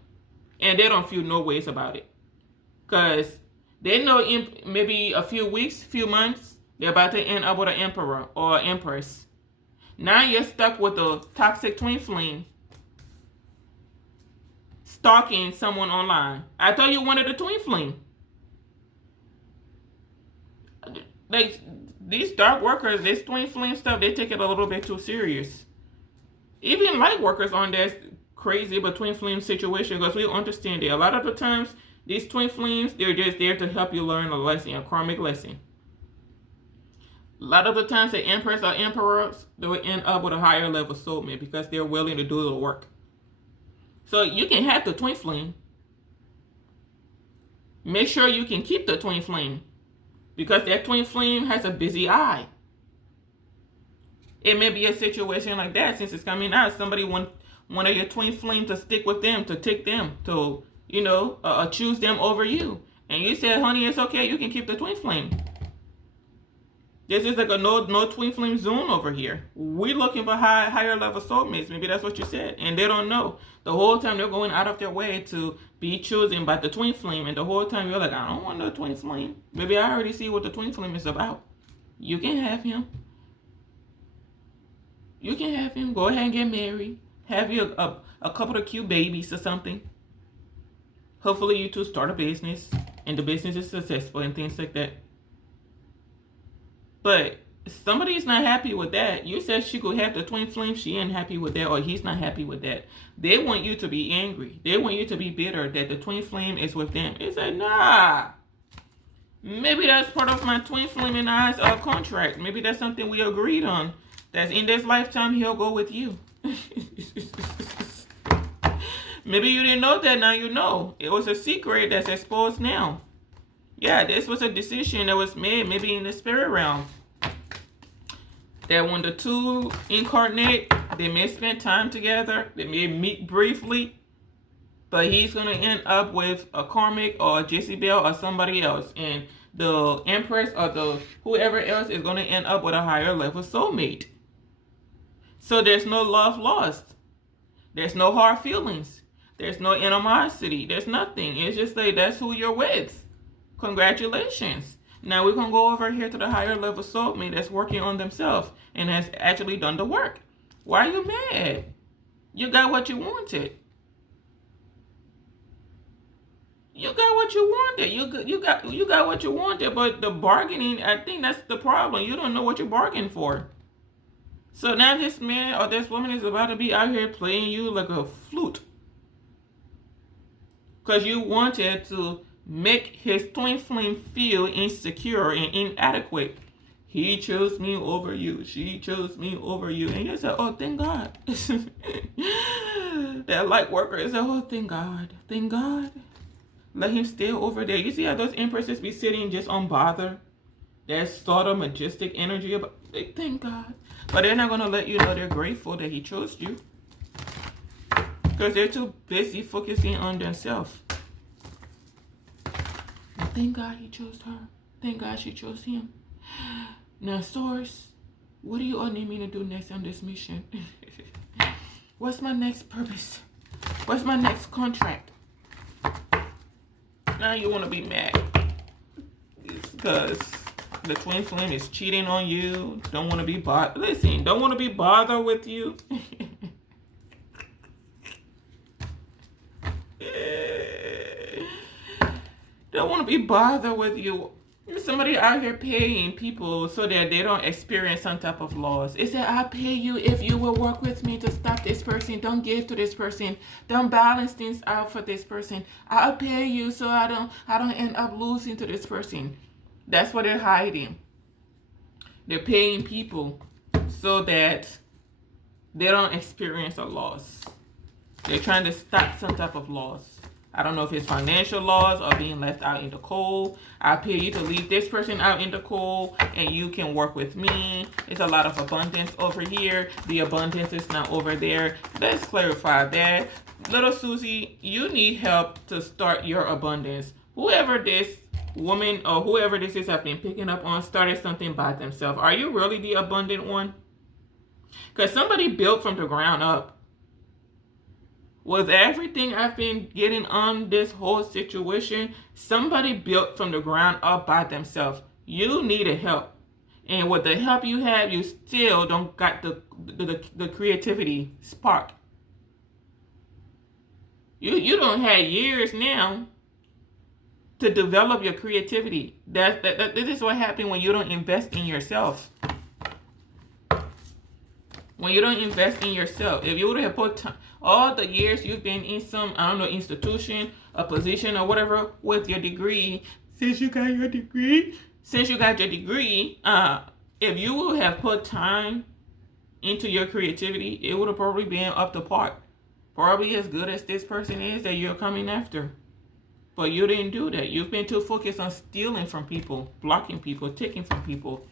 And they don't feel no ways about it. Because they know in maybe a few weeks, few months, they're about to end up with an emperor or an empress. Now you're stuck with a toxic twin flame stalking someone online. I thought you wanted a twin flame. Like, these dark workers, this twin flame stuff, they take it a little bit too serious. Even light workers aren't that crazy about twin flame situation, because we understand that a lot of the times these twin flames, they're just there to help you learn a lesson, a karmic lesson. A lot of the times the empress or emperors, they will end up with a higher level soulmate because they're willing to do the work. So you can have the twin flame. Make sure you can keep the twin flame, because that twin flame has a busy eye. It may be a situation like that, since it's coming out. Somebody want one of your twin flame to stick with them, to take them, to, you know, choose them over you. And you said, honey, it's okay, you can keep the twin flame. This is like a no twin flame zone over here. We're looking for higher level soulmates. Maybe that's what you said. And they don't know. The whole time they're going out of their way to be chosen by the twin flame. And the whole time you're like, I don't want no twin flame. Maybe I already see what the twin flame is about. You can have him. You can have him. Go ahead and get married. Have you a couple of cute babies or something. Hopefully you two start a business. And the business is successful and things like that. But somebody's not happy with that. You said she could have the twin flame. She ain't happy with that, or he's not happy with that. They want you to be angry. They want you to be bitter that the twin flame is with them. It's like, nah. Maybe that's part of my twin flame and I's contract. Maybe that's something we agreed on. That's in this lifetime, he'll go with you. Maybe you didn't know that, now you know. It was a secret that's exposed now. Yeah, this was a decision that was made maybe in the spirit realm. That when the two incarnate, they may spend time together. They may meet briefly. But he's going to end up with a Karmic or a Jezebel or somebody else. And the Empress or the whoever else is going to end up with a higher level soulmate. So there's no love lost. There's no hard feelings. There's no animosity. There's nothing. It's just like that's who you're with. Congratulations. Now we're going to go over here to the higher level soulmate that's working on themselves and has actually done the work. Why are you mad? You got what you wanted. You got what you wanted. You got what you wanted, but the bargaining, I think that's the problem. You don't know what you're bargaining for. So now this man or this woman is about to be out here playing you like a flute. Because you wanted to make his twin flame feel insecure and inadequate. He chose me over you. She chose me over you. And you said, oh, thank God. That light worker is, oh, thank God. Thank God. Let him stay over there. You see how those empresses be sitting just on bother? That sort of majestic energy about, thank God. But they're not going to let you know they're grateful that he chose you. Because they're too busy focusing on themselves. Thank God he chose her. Thank God she chose him. Now, Source, what do you all need me to do next on this mission? What's my next purpose? What's my next contract? Now you want to be mad. It's because the twin flame is cheating on you. Don't want to be bothered. Listen, don't want to be bothered with you. Don't want to be bothered with you. Somebody out here paying people so that they don't experience some type of loss. It said, I'll pay you if you will work with me to stop this person. Don't give to this person. Don't balance things out for this person. I'll pay you so I don't end up losing to this person. That's what they're hiding. They're paying people so that they don't experience a loss. They're trying to stop some type of loss. I don't know if it's financial loss or being left out in the cold. I'll pay you to leave this person out in the cold and you can work with me. It's a lot of abundance over here. The abundance is not over there. Let's clarify that. Little Susie, you need help to start your abundance. Whoever this woman or whoever this is I've been picking up on started something by themselves. Are you really the abundant one? Because somebody built from the ground up. With everything I've been getting on this whole situation, somebody built from the ground up by themselves. You needed help. And with the help you have, you still don't got the creativity spark. You don't have years now to develop your creativity. This is what happens when you don't invest in yourself. When you don't invest in yourself, if you would have put all the years you've been in some, I don't know, institution, a position or whatever with your degree, since you got your degree, if you would have put time into your creativity, it would have probably been up to par. Probably as good as this person is that you're coming after. But you didn't do that. You've been too focused on stealing from people, blocking people, taking from people,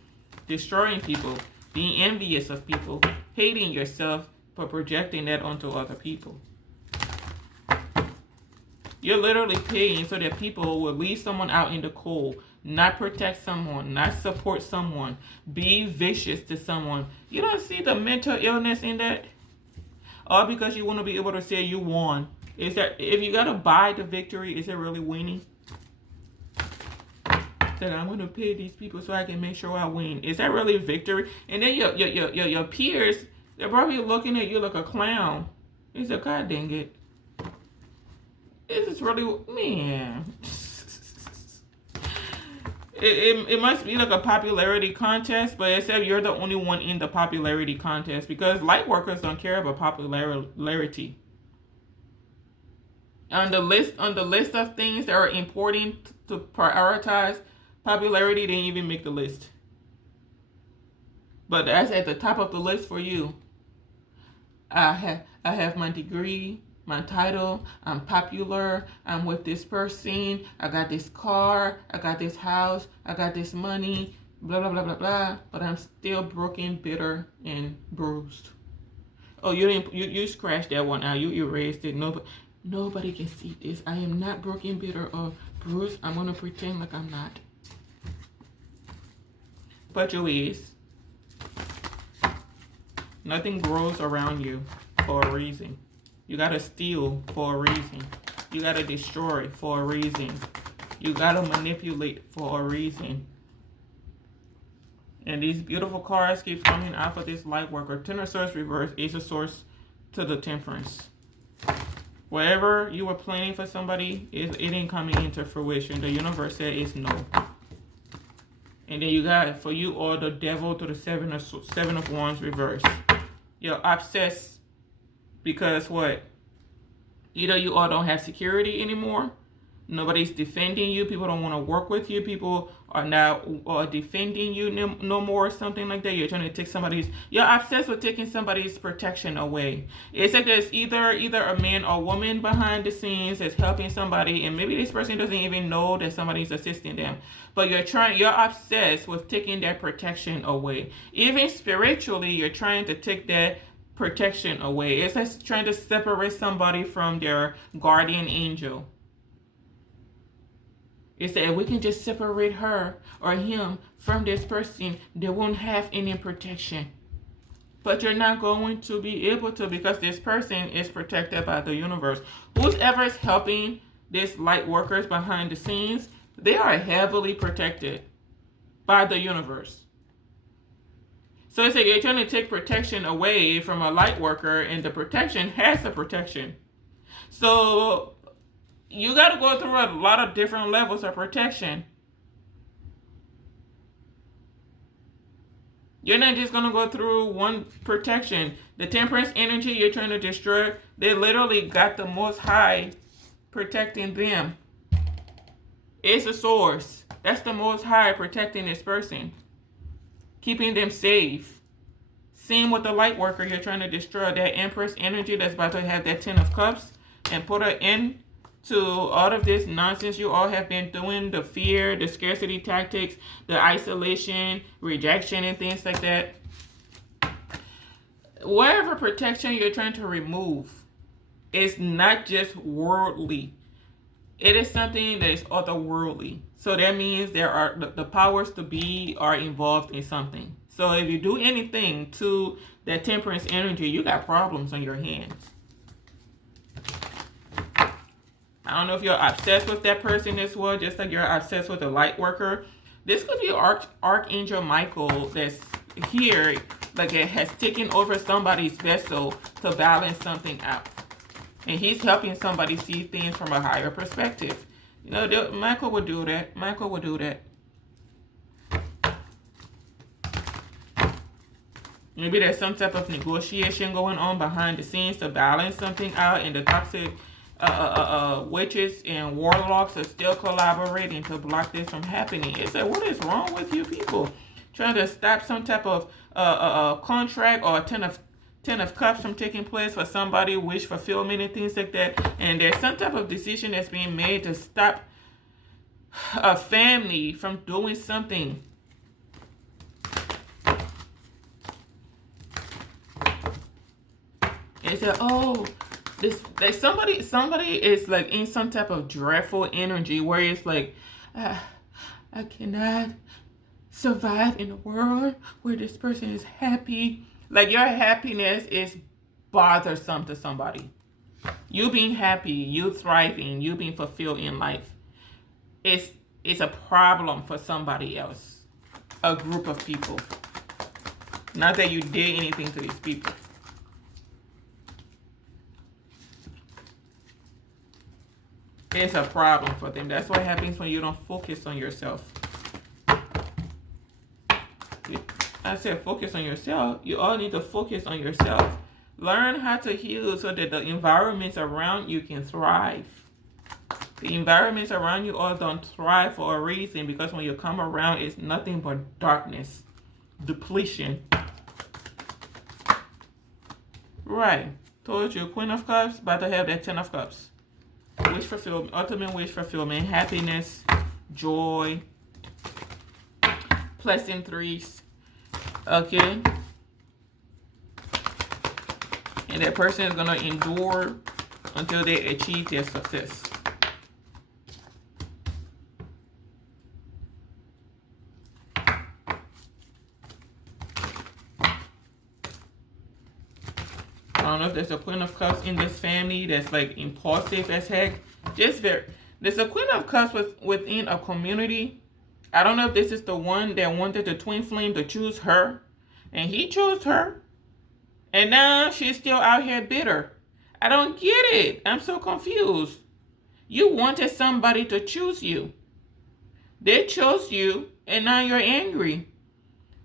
destroying people, being envious of people, hating yourself for projecting that onto other people. You're literally paying so that people will leave someone out in the cold, not protect someone, not support someone, be vicious to someone. You don't see the mental illness in that? All because you want to be able to say you won. Is that if you gotta buy the victory, is it really winning? That I'm gonna pay these people so I can make sure I win. Is that really victory? And then your peers, they're probably looking at you like a clown. He said, God dang it. This is really, man. It must be like a popularity contest, but except you're the only one in the popularity contest because light workers don't care about popularity. On the list of things that are important to prioritize, popularity didn't even make the list. But that's at the top of the list for you. I have my degree, my title, I'm popular, I'm with this person, I got this car, I got this house, I got this money, blah, blah, blah, blah, blah, but I'm still broken, bitter, and bruised. Oh, you scratched that one out, you erased it. Nobody can see this. I am not broken, bitter, or bruised. I'm going to pretend like I'm not. But you is. Nothing grows around you for a reason. You got to steal for a reason. You got to destroy for a reason. You got to manipulate for a reason. And these beautiful cards keep coming out of this light worker. Ten of Swords reverse, Ace of Swords to the Temperance. Whatever you were planning for somebody, it ain't coming into fruition. The universe said it's no. And then you got, for you, all the Devil to the Seven of Wands reverse. You're obsessed because what? Either you all don't have security anymore, Nobody's defending you. People don't want to work with you. People are now defending you no more, something like that. You're trying to take you're obsessed with taking somebody's protection away. It's like there's either a man or woman behind the scenes that's helping somebody, and maybe this person doesn't even know that somebody's assisting them. But you're obsessed with taking that protection away. Even spiritually, you're trying to take that protection away. It's like trying to separate somebody from their guardian angel. It said if we can just separate her or him from this person, they won't have any protection. But you're not going to be able to, because this person is protected by the universe. Whoever is helping these light workers behind the scenes, they are heavily protected by the universe. So it's like you're trying to take protection away from a light worker, and the protection has a protection. So you got to go through a lot of different levels of protection. You're not just going to go through one protection. The temperance energy you're trying to destroy, they literally got the Most High protecting them. It's a source. That's the Most High protecting this person, keeping them safe. Same with the light worker you're trying to destroy. That Empress energy that's about to have that 10 of Cups and put her in to all of this nonsense you all have been doing, the fear, the scarcity tactics, the isolation, rejection, and things like that. Whatever protection you're trying to remove is not just worldly. It is something that is otherworldly. So that means there are the powers to be are involved in something. So if you do anything to that temperance energy, you got problems on your hands. I don't know if you're obsessed with that person as well, just like you're obsessed with the light worker. This could be Archangel Michael that's here, like it has taken over somebody's vessel to balance something out. And he's helping somebody see things from a higher perspective. You know, Michael would do that. Michael would do that. Maybe there's some type of negotiation going on behind the scenes to balance something out, and the toxic witches and warlocks are still collaborating to block this from happening. It's like, what is wrong with you people? Trying to stop some type of contract or a 10 of Cups from taking place for somebody, wish fulfillment and things like that. And there's some type of decision that's being made to stop a family from doing something. It's like, oh, this like somebody is like in some type of dreadful energy where it's like, I cannot survive in a world where this person is happy. Like your happiness is bothersome to somebody. You being happy, you thriving, you being fulfilled in life, it's a problem for somebody else, a group of people. Not that you did anything to these people. It's a problem for them. That's what happens when you don't focus on yourself. I said focus on yourself. You all need to focus on yourself. Learn how to heal so that the environments around you can thrive. The environments around you all don't thrive for a reason, because when you come around, it's nothing but darkness, depletion. Right. Told you, Queen of Cups, about to have that 10 of Cups. Wish fulfillment, ultimate wish fulfillment, happiness, joy, pleasantries. Okay? And that person is going to endure until they achieve their success. I don't know if there's a Queen of Cups in this family that's like impulsive as heck. There's a Queen of Cups within a community. I don't know if this is the one that wanted the twin flame to choose her, and he chose her, and now she's still out here bitter. I don't get it. I'm so confused. You wanted somebody to choose you. They chose you, and now you're angry.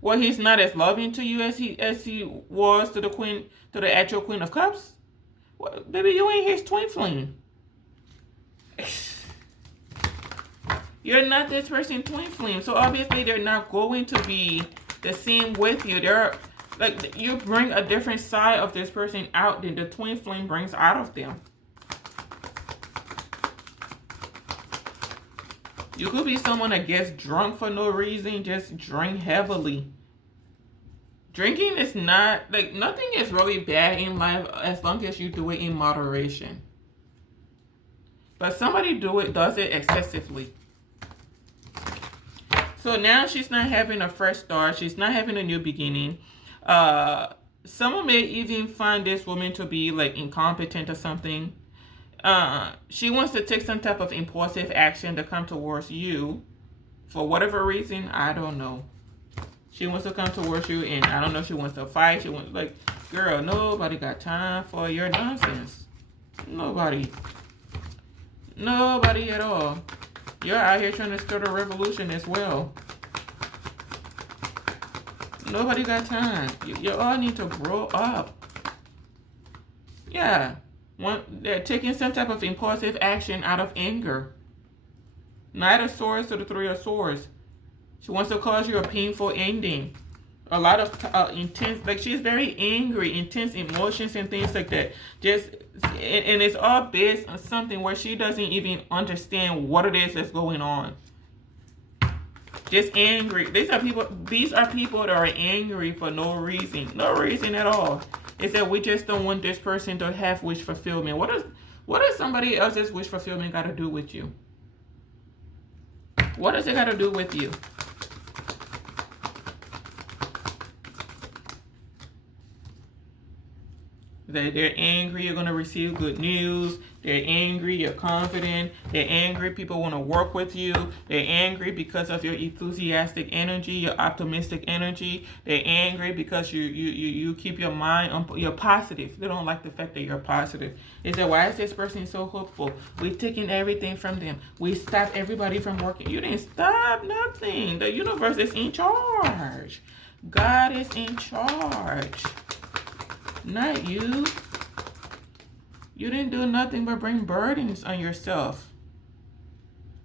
Well, he's not as loving to you as he was to the actual Queen of Cups. Well, baby, you ain't his twin flame. You're not this person's twin flame. So obviously they're not going to be the same with you. They're like, you bring a different side of this person out than the twin flame brings out of them. You could be someone that gets drunk for no reason, just drink heavily. Drinking is not, like, nothing is really bad in life as long as you do it in moderation. But somebody does it excessively. So now she's not having a fresh start. She's not having a new beginning. Someone may even find this woman to be like incompetent or something. She wants to take some type of impulsive action to come towards you. For whatever reason, I don't know. She wants to come towards you, and I don't know if she wants to fight. She wants, like, girl, nobody got time for your nonsense. Nobody at all. You're out here trying to start a revolution as well. Nobody got time. You all need to grow up. Yeah. They're taking some type of impulsive action out of anger. Knight of Swords to the Three of Swords. She wants to cause you a painful ending. A lot of intense, like, she's very angry, intense emotions and things like that. And it's all based on something where she doesn't even understand what it is that's going on. Just angry. These are people that are angry for no reason. No reason at all. It's that we just don't want this person to have wish fulfillment. What does somebody else's wish fulfillment got to do with you? What does it got to do with you? They're angry, you're going to receive good news. They're angry, you're confident. They're angry, people want to work with you. They're angry because of your enthusiastic energy, your optimistic energy. They're angry because you keep your mind on, you're positive. They don't like the fact that you're positive. They say, why is this person so hopeful? We're taking everything from them. We stopped everybody from working. You didn't stop nothing. The universe is in charge. God is in charge. Not you. You didn't do nothing but bring burdens on yourself.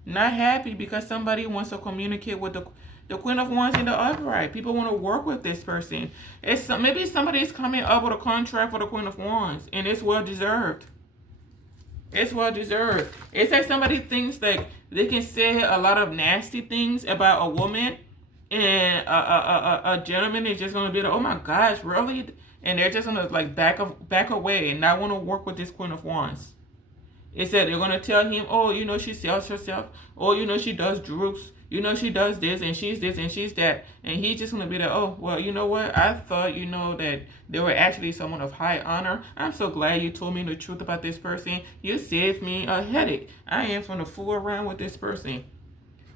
Not happy because somebody wants to communicate with the Queen of Wands in the upright. People want to work with this person. Maybe somebody's coming up with a contract for the Queen of Wands, and it's well deserved. It's well deserved. It's like somebody thinks like they can say a lot of nasty things about a woman, and a gentleman is just gonna be like, oh my gosh, really? And they're just gonna like back away and not want to work with this Queen of Wands. It said they're gonna tell him, oh, you know, she sells herself. Oh, you know, she does drugs. You know, she does this and she's that. And he's just gonna be like, oh, well, you know what? I thought, you know, that they were actually someone of high honor. I'm so glad you told me the truth about this person. You saved me a headache. I ain't gonna fool around with this person.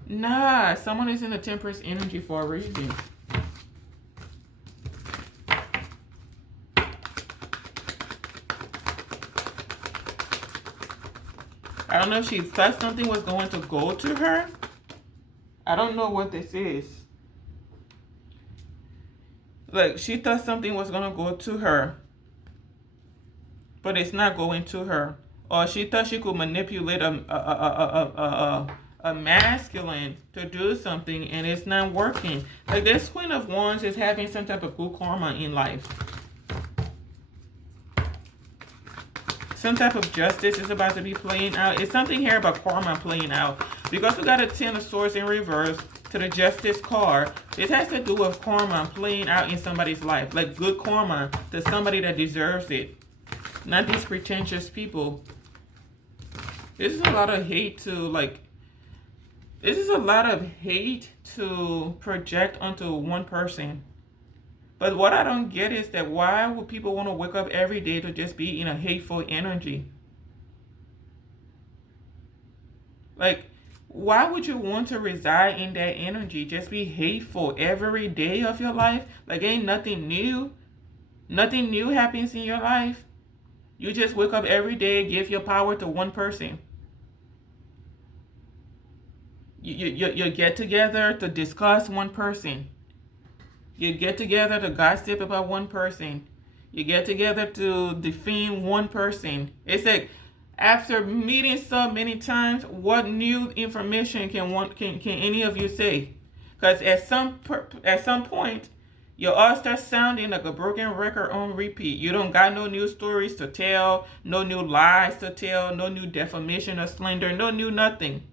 Nah, someone is in a Temperance energy for a reason. I don't know if she thought something was going to go to her. I don't know what this is. Like, she thought something was going to go to her, but it's not going to her. Or she thought she could manipulate a masculine to do something, and it's not working. Like, this Queen of Wands is having some type of good karma in life. Some type of justice is about to be playing out. It's something here about karma playing out. Because we got a Ten of Swords in reverse to the Justice card. This has to do with karma playing out in somebody's life. Like good karma to somebody that deserves it. Not these pretentious people. This is a lot of hate to project onto one person. But what I don't get is that why would people want to wake up every day to just be in a hateful energy? Like, why would you want to reside in that energy? Just be hateful every day of your life? Like, ain't nothing new. Nothing new happens in your life. You just wake up every day, give your power to one person. You get together to discuss one person. You get together to gossip about one person. You get together to defend one person. It's like, After meeting so many times, what new information can any of you say? Because at some point, you all start sounding like a broken record on repeat. You don't got no new stories to tell, no new lies to tell, no new defamation or slander, no new nothing.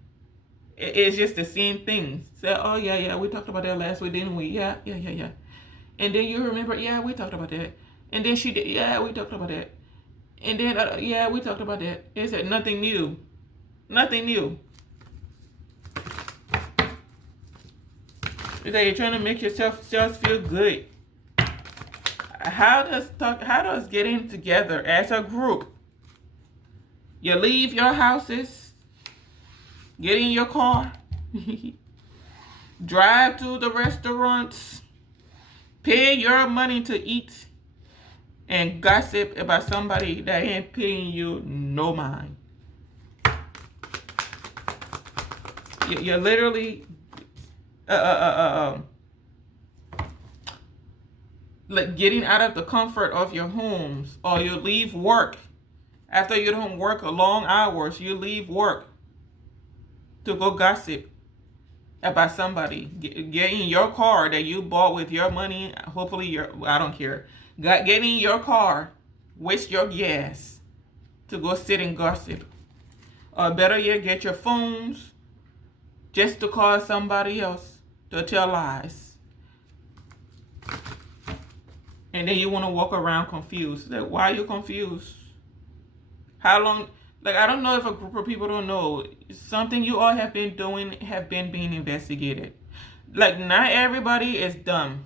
It's just the same things. Say, oh yeah, we talked about that last week, didn't we? Yeah. And then you remember, yeah, we talked about that. And then she did, yeah, we talked about that. And then, yeah, we talked about that. It said nothing new. Nothing new. It's like you're trying to make yourself feel good. How does getting together as a group? You leave your houses, get in your car, drive to the restaurants, pay your money to eat, and gossip about somebody that ain't paying you no mind. You're literally like getting out of the comfort of your homes, or you leave work after you don't work long hours. You leave work to go gossip about somebody. Get in your car that you bought with your money. Hopefully, I don't care. Get in your car, waste your gas to go sit and gossip. Or better yet, get your phones just to call somebody else to tell lies. And then you want to walk around confused. Like, why are you confused? How long? Like, I don't know if a group of people don't know. Something you all have been doing have been being investigated. Like, not everybody is dumb.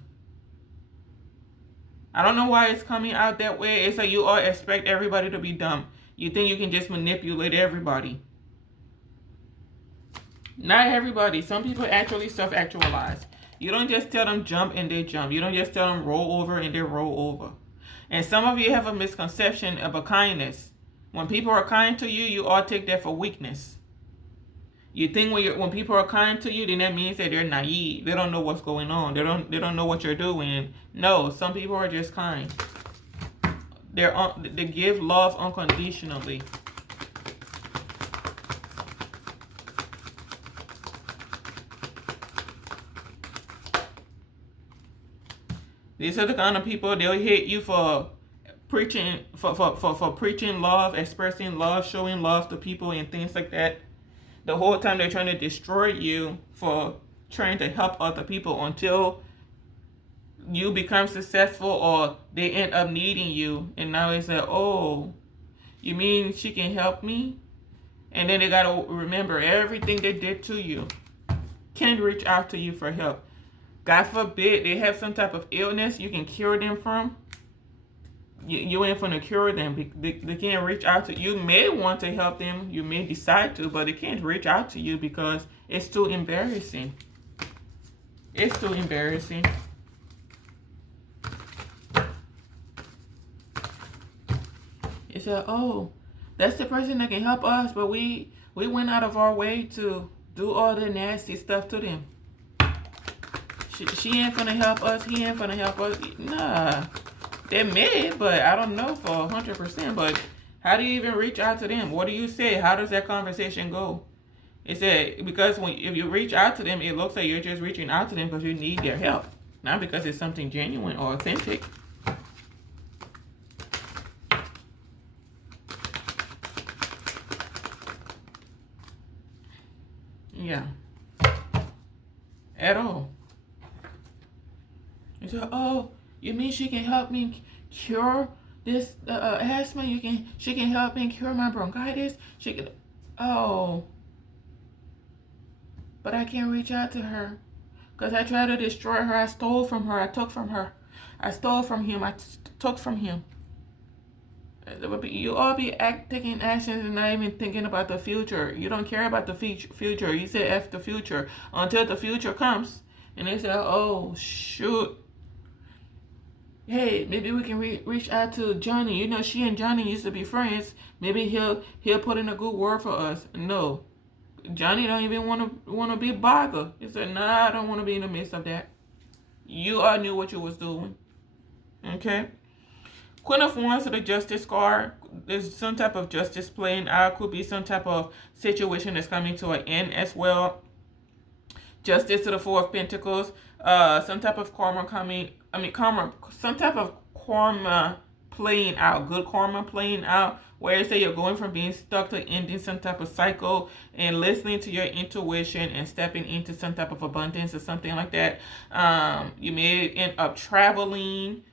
I don't know why it's coming out that way. It's like you all expect everybody to be dumb. You think you can just manipulate everybody. Not everybody. Some people actually self-actualize. You don't just tell them jump and they jump. You don't just tell them roll over and they roll over. And some of you have a misconception about kindness. When people are kind to you, you all take that for weakness. You think when people are kind to you, then that means that they're naive. They don't know what's going on. They don't know what you're doing. No, some people are just kind. They give love unconditionally. These are the kind of people, they'll hate you for preaching for preaching love, expressing love, showing love to people and things like that. The whole time they're trying to destroy you for trying to help other people until you become successful or they end up needing you. And now it's like, oh, you mean she can help me? And then they got to remember everything they did to you. Can't reach out to you for help. God forbid they have some type of illness you can cure them from. You ain't going to cure them. They can't reach out to you. You may want to help them. You may decide to, but they can't reach out to you because it's too embarrassing. It's too embarrassing. It's like, oh, that's the person that can help us, but we went out of our way to do all the nasty stuff to them. She ain't gonna help us. He ain't gonna help us. Nah. They may, but I don't know for 100%. But how do you even reach out to them? What do you say? How does that conversation go? It's that because if you reach out to them, it looks like you're just reaching out to them because you need their help, not because it's something genuine or authentic. Yeah. At all. You say, oh, you mean she can help me cure this asthma? She can help me cure my bronchitis? She can, oh. But I can't reach out to her. Because I tried to destroy her. I stole from her. I took from her. I stole from him. I took from him. You all be taking actions and not even thinking about the future. You don't care about the future. You say F the future until the future comes. And they say, oh, shoot. Hey, maybe we can reach out to Johnny. You know, she and Johnny used to be friends. Maybe he'll put in a good word for us. No. Johnny don't even want to be bothered. He said, nah, I don't want to be in the midst of that. You all knew what you was doing. Okay? Queen of Wands to the Justice card. There's some type of justice playing out. Could be some type of situation that's coming to an end as well. Justice to the Four of Pentacles. Some type of karma coming. Karma. Some type of karma playing out. Good karma playing out. Where you say you're going from being stuck to ending some type of cycle and listening to your intuition and stepping into some type of abundance or something like that. You may end up traveling.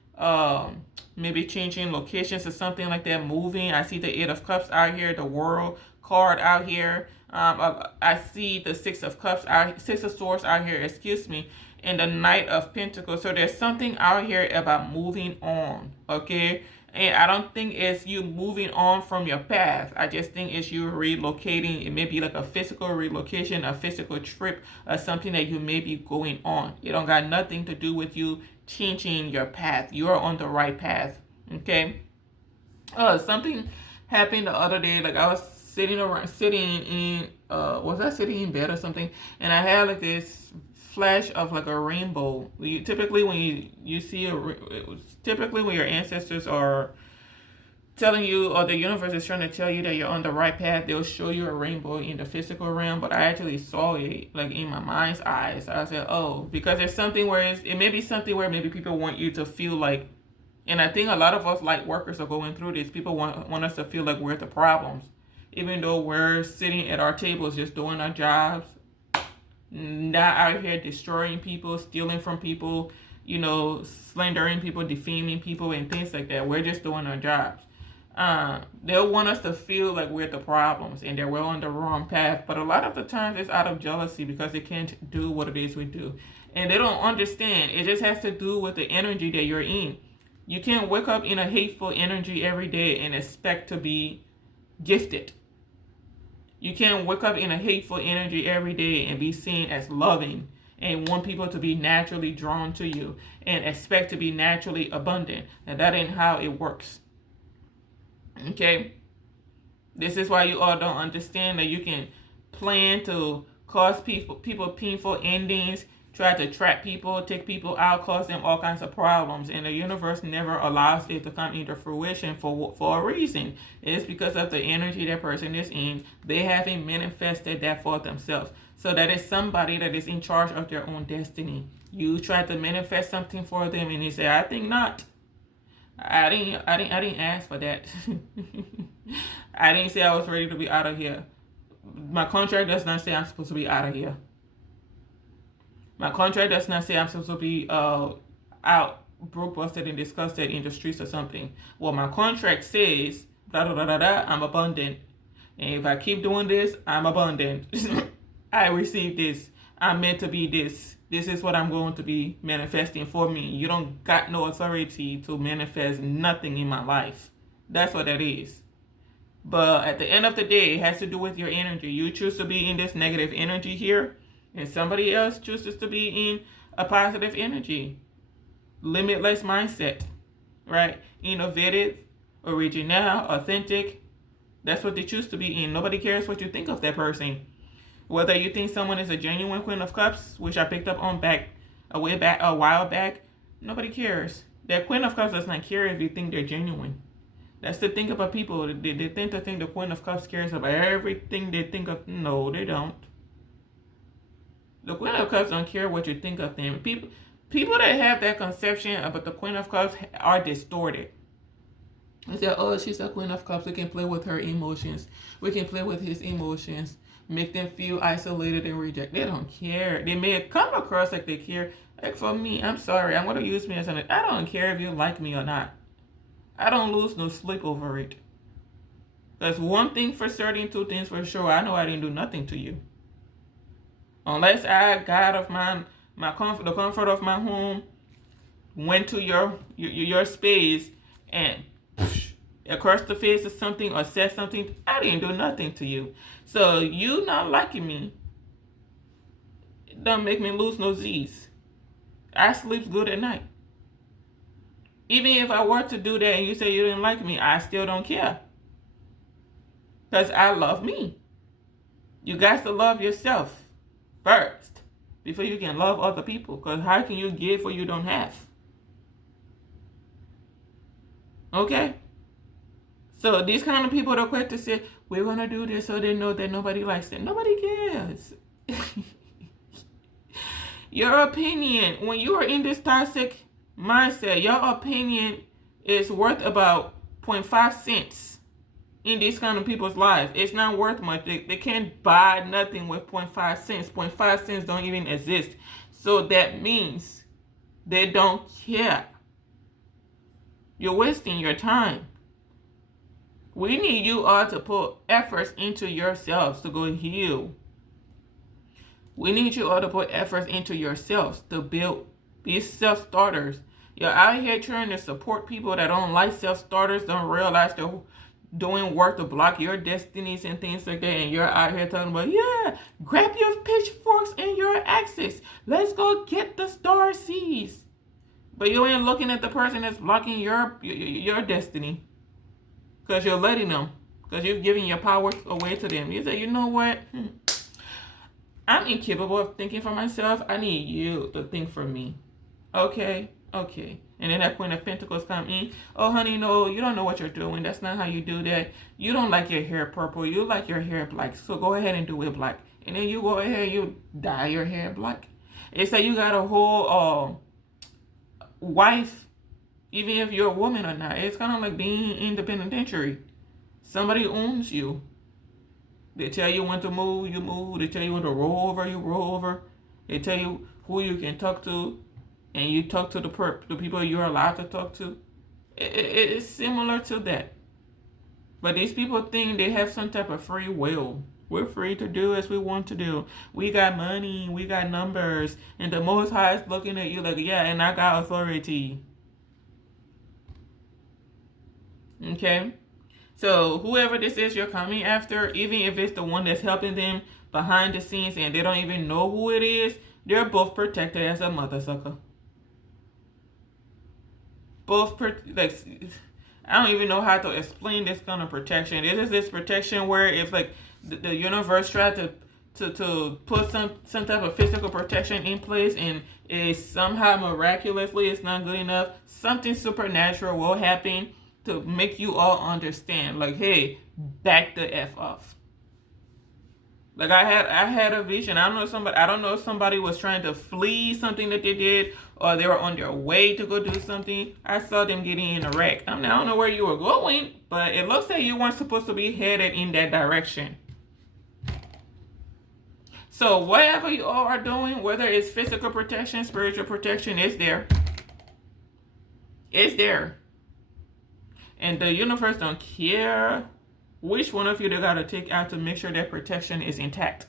Maybe changing locations or something like that. Moving. I see the Eight of Cups out here. The World card out here. I see the Six of Swords out here, excuse me, and the Knight of Pentacles. So there's something out here about moving on, okay? And I don't think it's you moving on from your path. I just think it's you relocating. It may be like a physical relocation, a physical trip, or something that you may be going on. It don't got nothing to do with you changing your path. You are on the right path, okay? Something happened the other day. Like I was sitting in was I sitting in bed or something, and I had like this flash of like a rainbow. Typically when you see typically when your ancestors are telling you, or the universe is trying to tell you that you're on the right path, they'll show you a rainbow in the physical realm. But I actually saw it like in my mind's eyes. I said, oh, because there's something where it may be something where maybe people want you to feel like, and I think a lot of us light workers are going through this. People want us to feel like we're the problems, even though we're sitting at our tables just doing our jobs, not out here destroying people, stealing from people, slandering people, defaming people, and things like that. We're just doing our jobs. They'll want us to feel like we're the problems and that we're on the wrong path. But a lot of the times it's out of jealousy because they can't do what it is we do. And they don't understand. It just has to do with the energy that you're in. You can't wake up in a hateful energy every day and expect to be gifted. You can't wake up in a hateful energy every day and be seen as loving and want people to be naturally drawn to you and expect to be naturally abundant. And that ain't how it works. Okay? This is why you all don't understand that you can plan to cause people painful endings, try to trap people, take people out, cause them all kinds of problems. And the universe never allows it to come into fruition for a reason. It's because of the energy that person is in. They haven't manifested that for themselves. So that is somebody that is in charge of their own destiny. You try to manifest something for them and they say, I think not. I didn't ask for that. I didn't say I was ready to be out of here. My contract does not say I'm supposed to be out of here. My contract does not say I'm supposed to be out, broke, busted, and disgusted in the streets or something. Well, my contract says, blah, blah, blah, blah, blah, I'm abundant. And if I keep doing this, I'm abundant. I received this. I'm meant to be this. This is what I'm going to be manifesting for me. You don't got no authority to manifest nothing in my life. That's what that is. But at the end of the day, it has to do with your energy. You choose to be in this negative energy here, and somebody else chooses to be in a positive energy. Limitless mindset, right? Innovative, original, authentic. That's what they choose to be in. Nobody cares what you think of that person. Whether you think someone is a genuine Queen of Cups, which I picked up on a while back, nobody cares. That Queen of Cups does not care if you think they're genuine. That's the thing about people. They tend to think the Queen of Cups cares about everything they think of. No, they don't. The Queen of Cups don't care what you think of them. People that have that conception about the Queen of Cups are distorted. They say, oh, she's a Queen of Cups. We can play with her emotions. We can play with his emotions. Make them feel isolated and rejected. They don't care. They may come across like they care. Like for me, I'm sorry. I'm going to use me as an... I don't care if you like me or not. I don't lose no sleep over it. That's one thing for certain, two things for sure. I know I didn't do nothing to you. Unless I got out of the comfort of my home, went to your space and across the face of something or said something, I didn't do nothing to you. So you not liking me, it don't make me lose no Z's. I sleep good at night. Even if I were to do that and you say you didn't like me, I still don't care. Because I love me. You got to love yourself first before you can love other people. Because how can you give what you don't have? Okay? So these kind of people are quick to say, we're going to do this so they know that nobody likes it. Nobody cares. Your opinion, when you are in this toxic mindset, your opinion is worth about 0.5 cents in these kind of people's lives. It's not worth much. They can't buy nothing with 0.5 cents. 0.5 cents don't even exist. So that means they don't care. You're wasting your time. We need you all to put efforts into yourselves to go heal. We need you all to put efforts into yourselves to build, be self-starters. You're out here trying to support people that don't like self-starters, don't realize they're doing work to block your destinies and things like that, and you're out here talking about, yeah, grab your pitchforks and your axes. Let's go get the star seeds. But you ain't looking at the person that's blocking your destiny. Because you're letting them. Because you're giving your power away to them. You say, you know what? I'm incapable of thinking for myself. I need you to think for me. Okay? Okay. And then that Queen of Pentacles come in. Oh, honey, no, you don't know what you're doing. That's not how you do that. You don't like your hair purple. You like your hair black. So go ahead and do it black. And then you go ahead and you dye your hair black. It's like you got a whole wife, even if you're a woman or not. It's kind of like being in the penitentiary. Somebody owns you. They tell you when to move, you move. They tell you when to roll over, you roll over. They tell you who you can talk to, and you talk to the people you're allowed to talk to. It's similar to that. But these people think they have some type of free will. We're free to do as we want to do. We got money, we got numbers, and the Most High is looking at you like, yeah, and I got authority. Okay? So whoever this is you're coming after, even if it's the one that's helping them behind the scenes and they don't even know who it is, they're both protected as a mother sucker. I don't even know how to explain this kind of protection. This is this protection where if like the universe tried to put some type of physical protection in place and it somehow miraculously it's not good enough, something supernatural will happen to make you all understand, like, hey, back the F off. Like I had a vision. I don't know if somebody was trying to flee something that they did or they were on their way to go do something. I saw them getting in a wreck. I don't know where you were going, but it looks like you weren't supposed to be headed in that direction. So whatever you all are doing, whether it's physical protection, spiritual protection, it's there. It's there. And the universe don't care which one of you they gotta take out to make sure that protection is intact.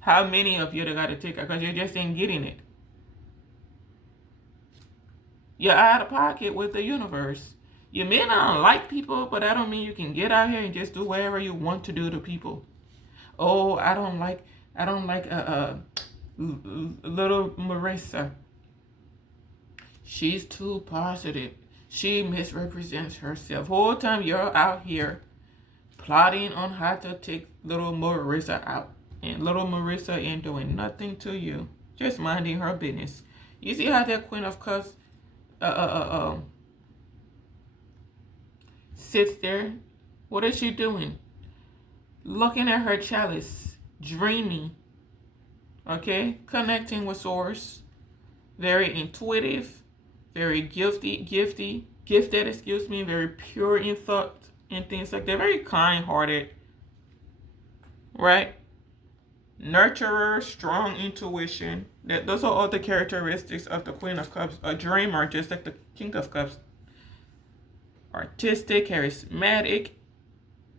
How many of you they gotta take out? Because you just ain't getting it. You're out of pocket with the universe. You may not like people, but that don't mean you can get out here and just do whatever you want to do to people. Oh, I don't like little Marissa. She's too positive. She misrepresents herself. Whole time you're out here plotting on how to take little Marissa out. And little Marissa ain't doing nothing to you. Just minding her business. You see how that Queen of Cups sits there? What is she doing? Looking at her chalice. Dreaming. Okay? Connecting with Source. Very intuitive. Very gifted, very pure in thought and things like that. Very kind-hearted, right? Nurturer, strong intuition. Those are all the characteristics of the Queen of Cups. A dreamer, just like the King of Cups. Artistic, charismatic,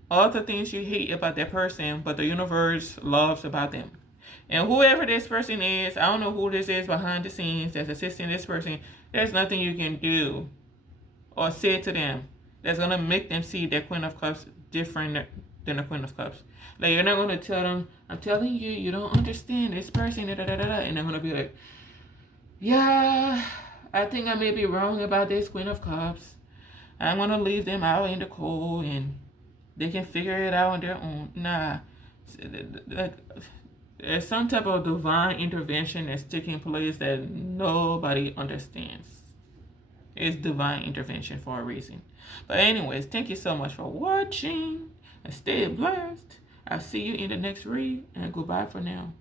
all the things you hate about that person, but the universe loves about them. And whoever this person is, I don't know who this is behind the scenes that's assisting this person. There's nothing you can do or say to them that's going to make them see that Queen of Cups different than the Queen of Cups. Like, you're not going to tell them, I'm telling you, you don't understand this person, and they're going to be like, yeah, I think I may be wrong about this Queen of Cups. I'm going to leave them out in the cold, and they can figure it out on their own. Nah. There's some type of divine intervention that's taking place that nobody understands. It's divine intervention for a reason. But anyways, thank you so much for watching and stay blessed. I'll see you in the next read and goodbye for now.